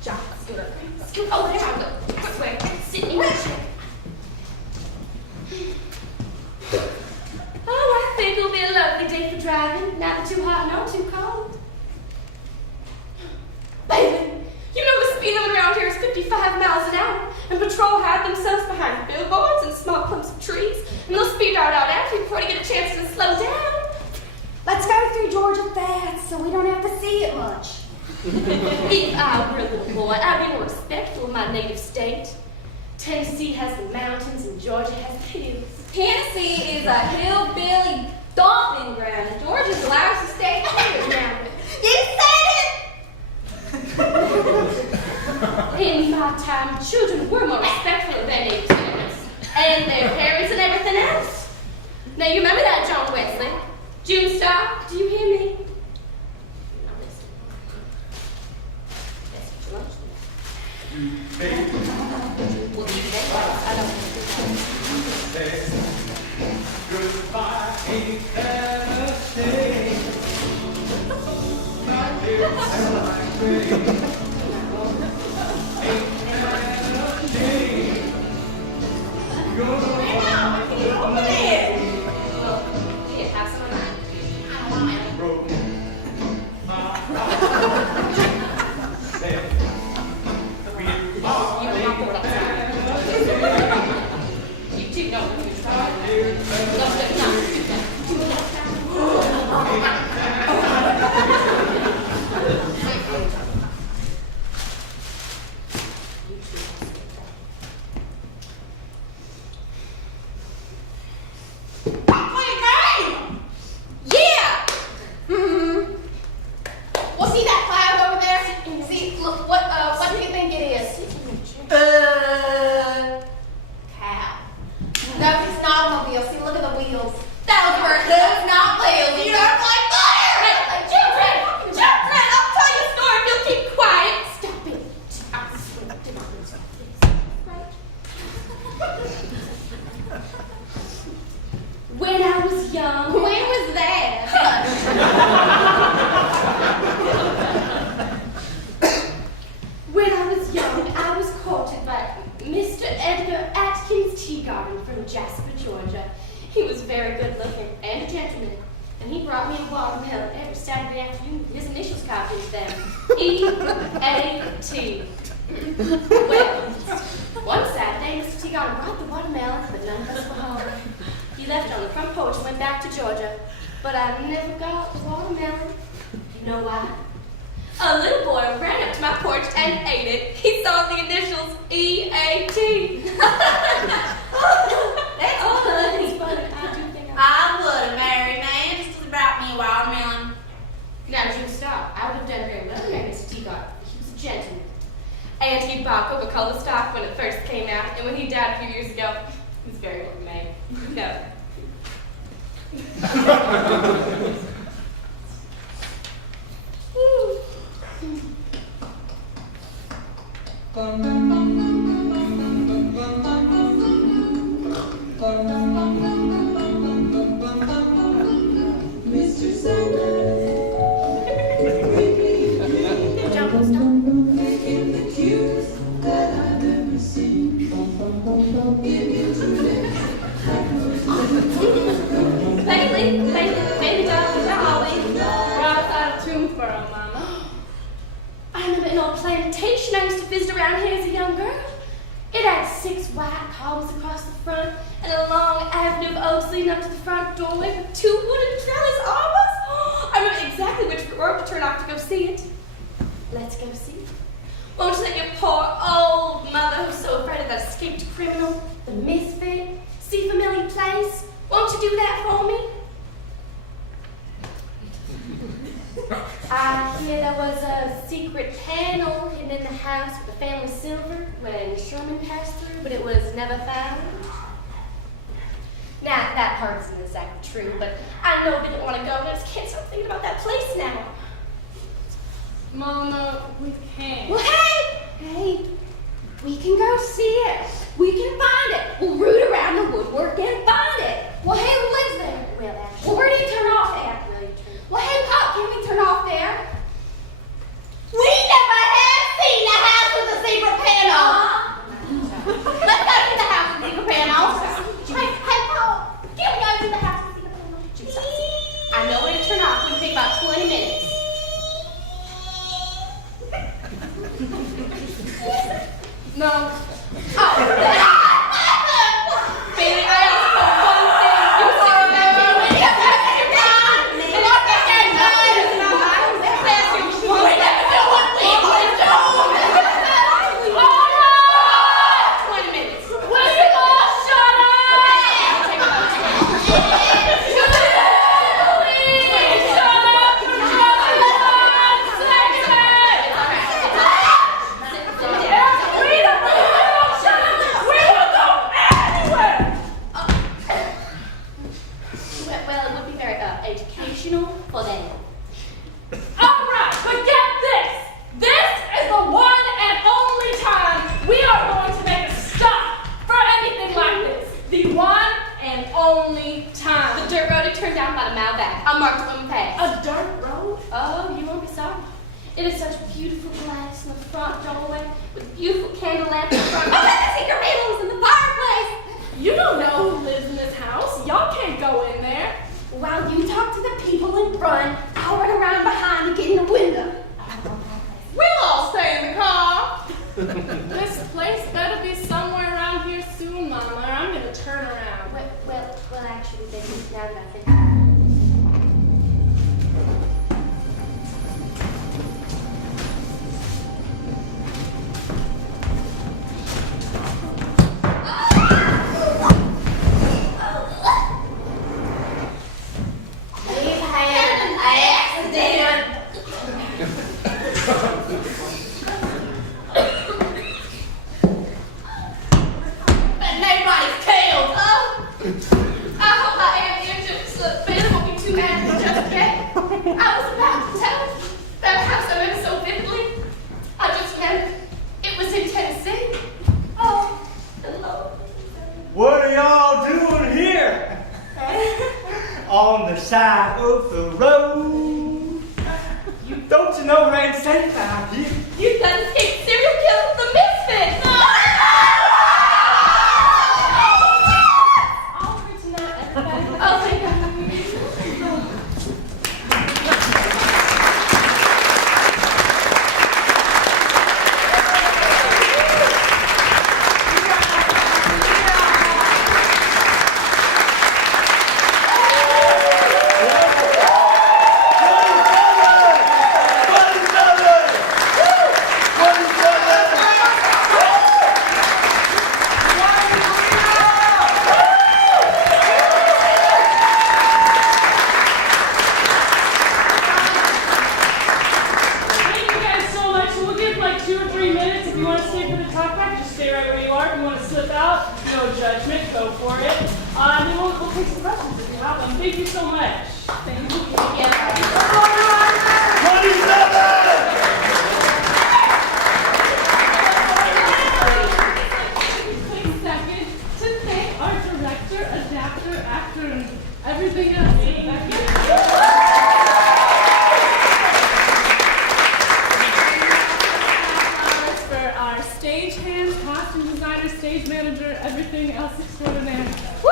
John, scoot up. Scoot over there, John, go. Quick way. Sit in your chair. Oh, I think it'll be a lovely day for driving. Neither too hot nor too cold. Baby, you know the speed limit around here is 55 miles an hour, and patrol hide themselves behind billboards and small clumps of trees, and they'll speed right out after you before they get a chance to slow down. Let's go through Georgia fast so we don't have to see it much. If I were a little boy, I'd be more respectful of my native state. Tennessee has the mountains and Georgia has the hills. Tennessee is a hillbilly dumping ground, and Georgia's the loudest state here now. You said it! In my time, children were more respectful of their native parents and their parents and everything else. Now, you remember that, John Wesley? June Stark, do you hear me? We'll be together. I don't Goodbye, Tennessee. My dear Tennessee. When I was young. When was that? When I was young, I was courted by Mr. Edgar Atkins Teagarden from Jasper, Georgia. He was very good looking and a gentleman, and he brought me a watermelon every Saturday afternoon with his initials carved into them. E-A-T. Well, one Saturday, Mr. Teagarden brought the watermelon, but none of us were home. He left it on the front porch and went back to Georgia, but I never got the watermelon. You know why? A little boy ran up to my porch and ate it. He saw the initials E-A-T. That's funny. I would have married man just because he brought me a watermelon. Now, June Stark, I would have done very well to marry Mr. Teagarden. He was a gentleman. And he bought Coca-Cola stock when it first came out, and when he died a few years ago, he was very well made. No. Mr. Sanders, making the cutest that I've ever seen. Bailey, darling, darling. We're outside of Tombsboro, Mama. I remember an old plantation I used to visit around here as a young girl. It had 6 white columns across the front and a long avenue of oaks leading up to the front doorway with 2 wooden trellis armors. I remember exactly which road to turn off to go see it. Let's go see it. Won't you let your poor old mother, who's so afraid of that escaped criminal, the misfit, see familiar place? Won't you do that for me? house with the family silver when Sherman passed through, but it was never found? Nah, that part isn't exactly true, but I know we didn't want to go, and I just can't stop thinking about that place now. Mama, we can't. Well, hey, we can go see it. We can find it. We'll root around the woodwork and find it. Well, hey, who lives there? Well, actually, Well, where do you turn off at? well, you turn. Well, hey, Pop, can we turn off there? We never have seen a house with a zebra panel. Let's go to the house with zebra panels. Hey, Pop, can we go to the house with zebra panels? I know where to turn off. It'll take about 20 minutes. No. Baby, I asked for one thing. You said well, it would be very educational for them. Alright, but get this! This is the one and only time we are going to make a stop for anything like this. The one and only time. The dirt road it turned down by the mile back. I marked it when we passed. A dirt road? Oh, you won't be sorry. It is such beautiful glass in the front doorway with beautiful candle lamp in the front. Oh, the secret panels in the fireplace. You don't know who lives in this house. Y'all can't go in there. While you talk to the people in front, I'll run around behind and get in the window. We'll all stay in the car. This place better be somewhere around here soon, Mama, or I'm gonna turn around. Well, actually, baby, now that I think about it. We've had an accident. But nobody's killed. I hope I am injured so that Ben won't be too mad for just yet. I was about to tell that house I remember so vividly. I just remembered it was in Tennessee. Oh, hello. What are y'all doing here? On the side of the road. Don't you know it ain't safe out here? You done escaped serial killers, the misfits. All for tonight, everybody. Oh, thank God. Thank you guys so much. We'll give like 2 or 3 minutes. If you want to stay for the talk back, just stay right where you are. If you want to slip out, no judgment, go for it. And then we'll take some questions if you have them. Thank you so much. Thank you. 27! Quick second to thank our director, adapter, actor, and everything else. For our stage hands, costume designer, stage manager, everything else extraordinary. Woo!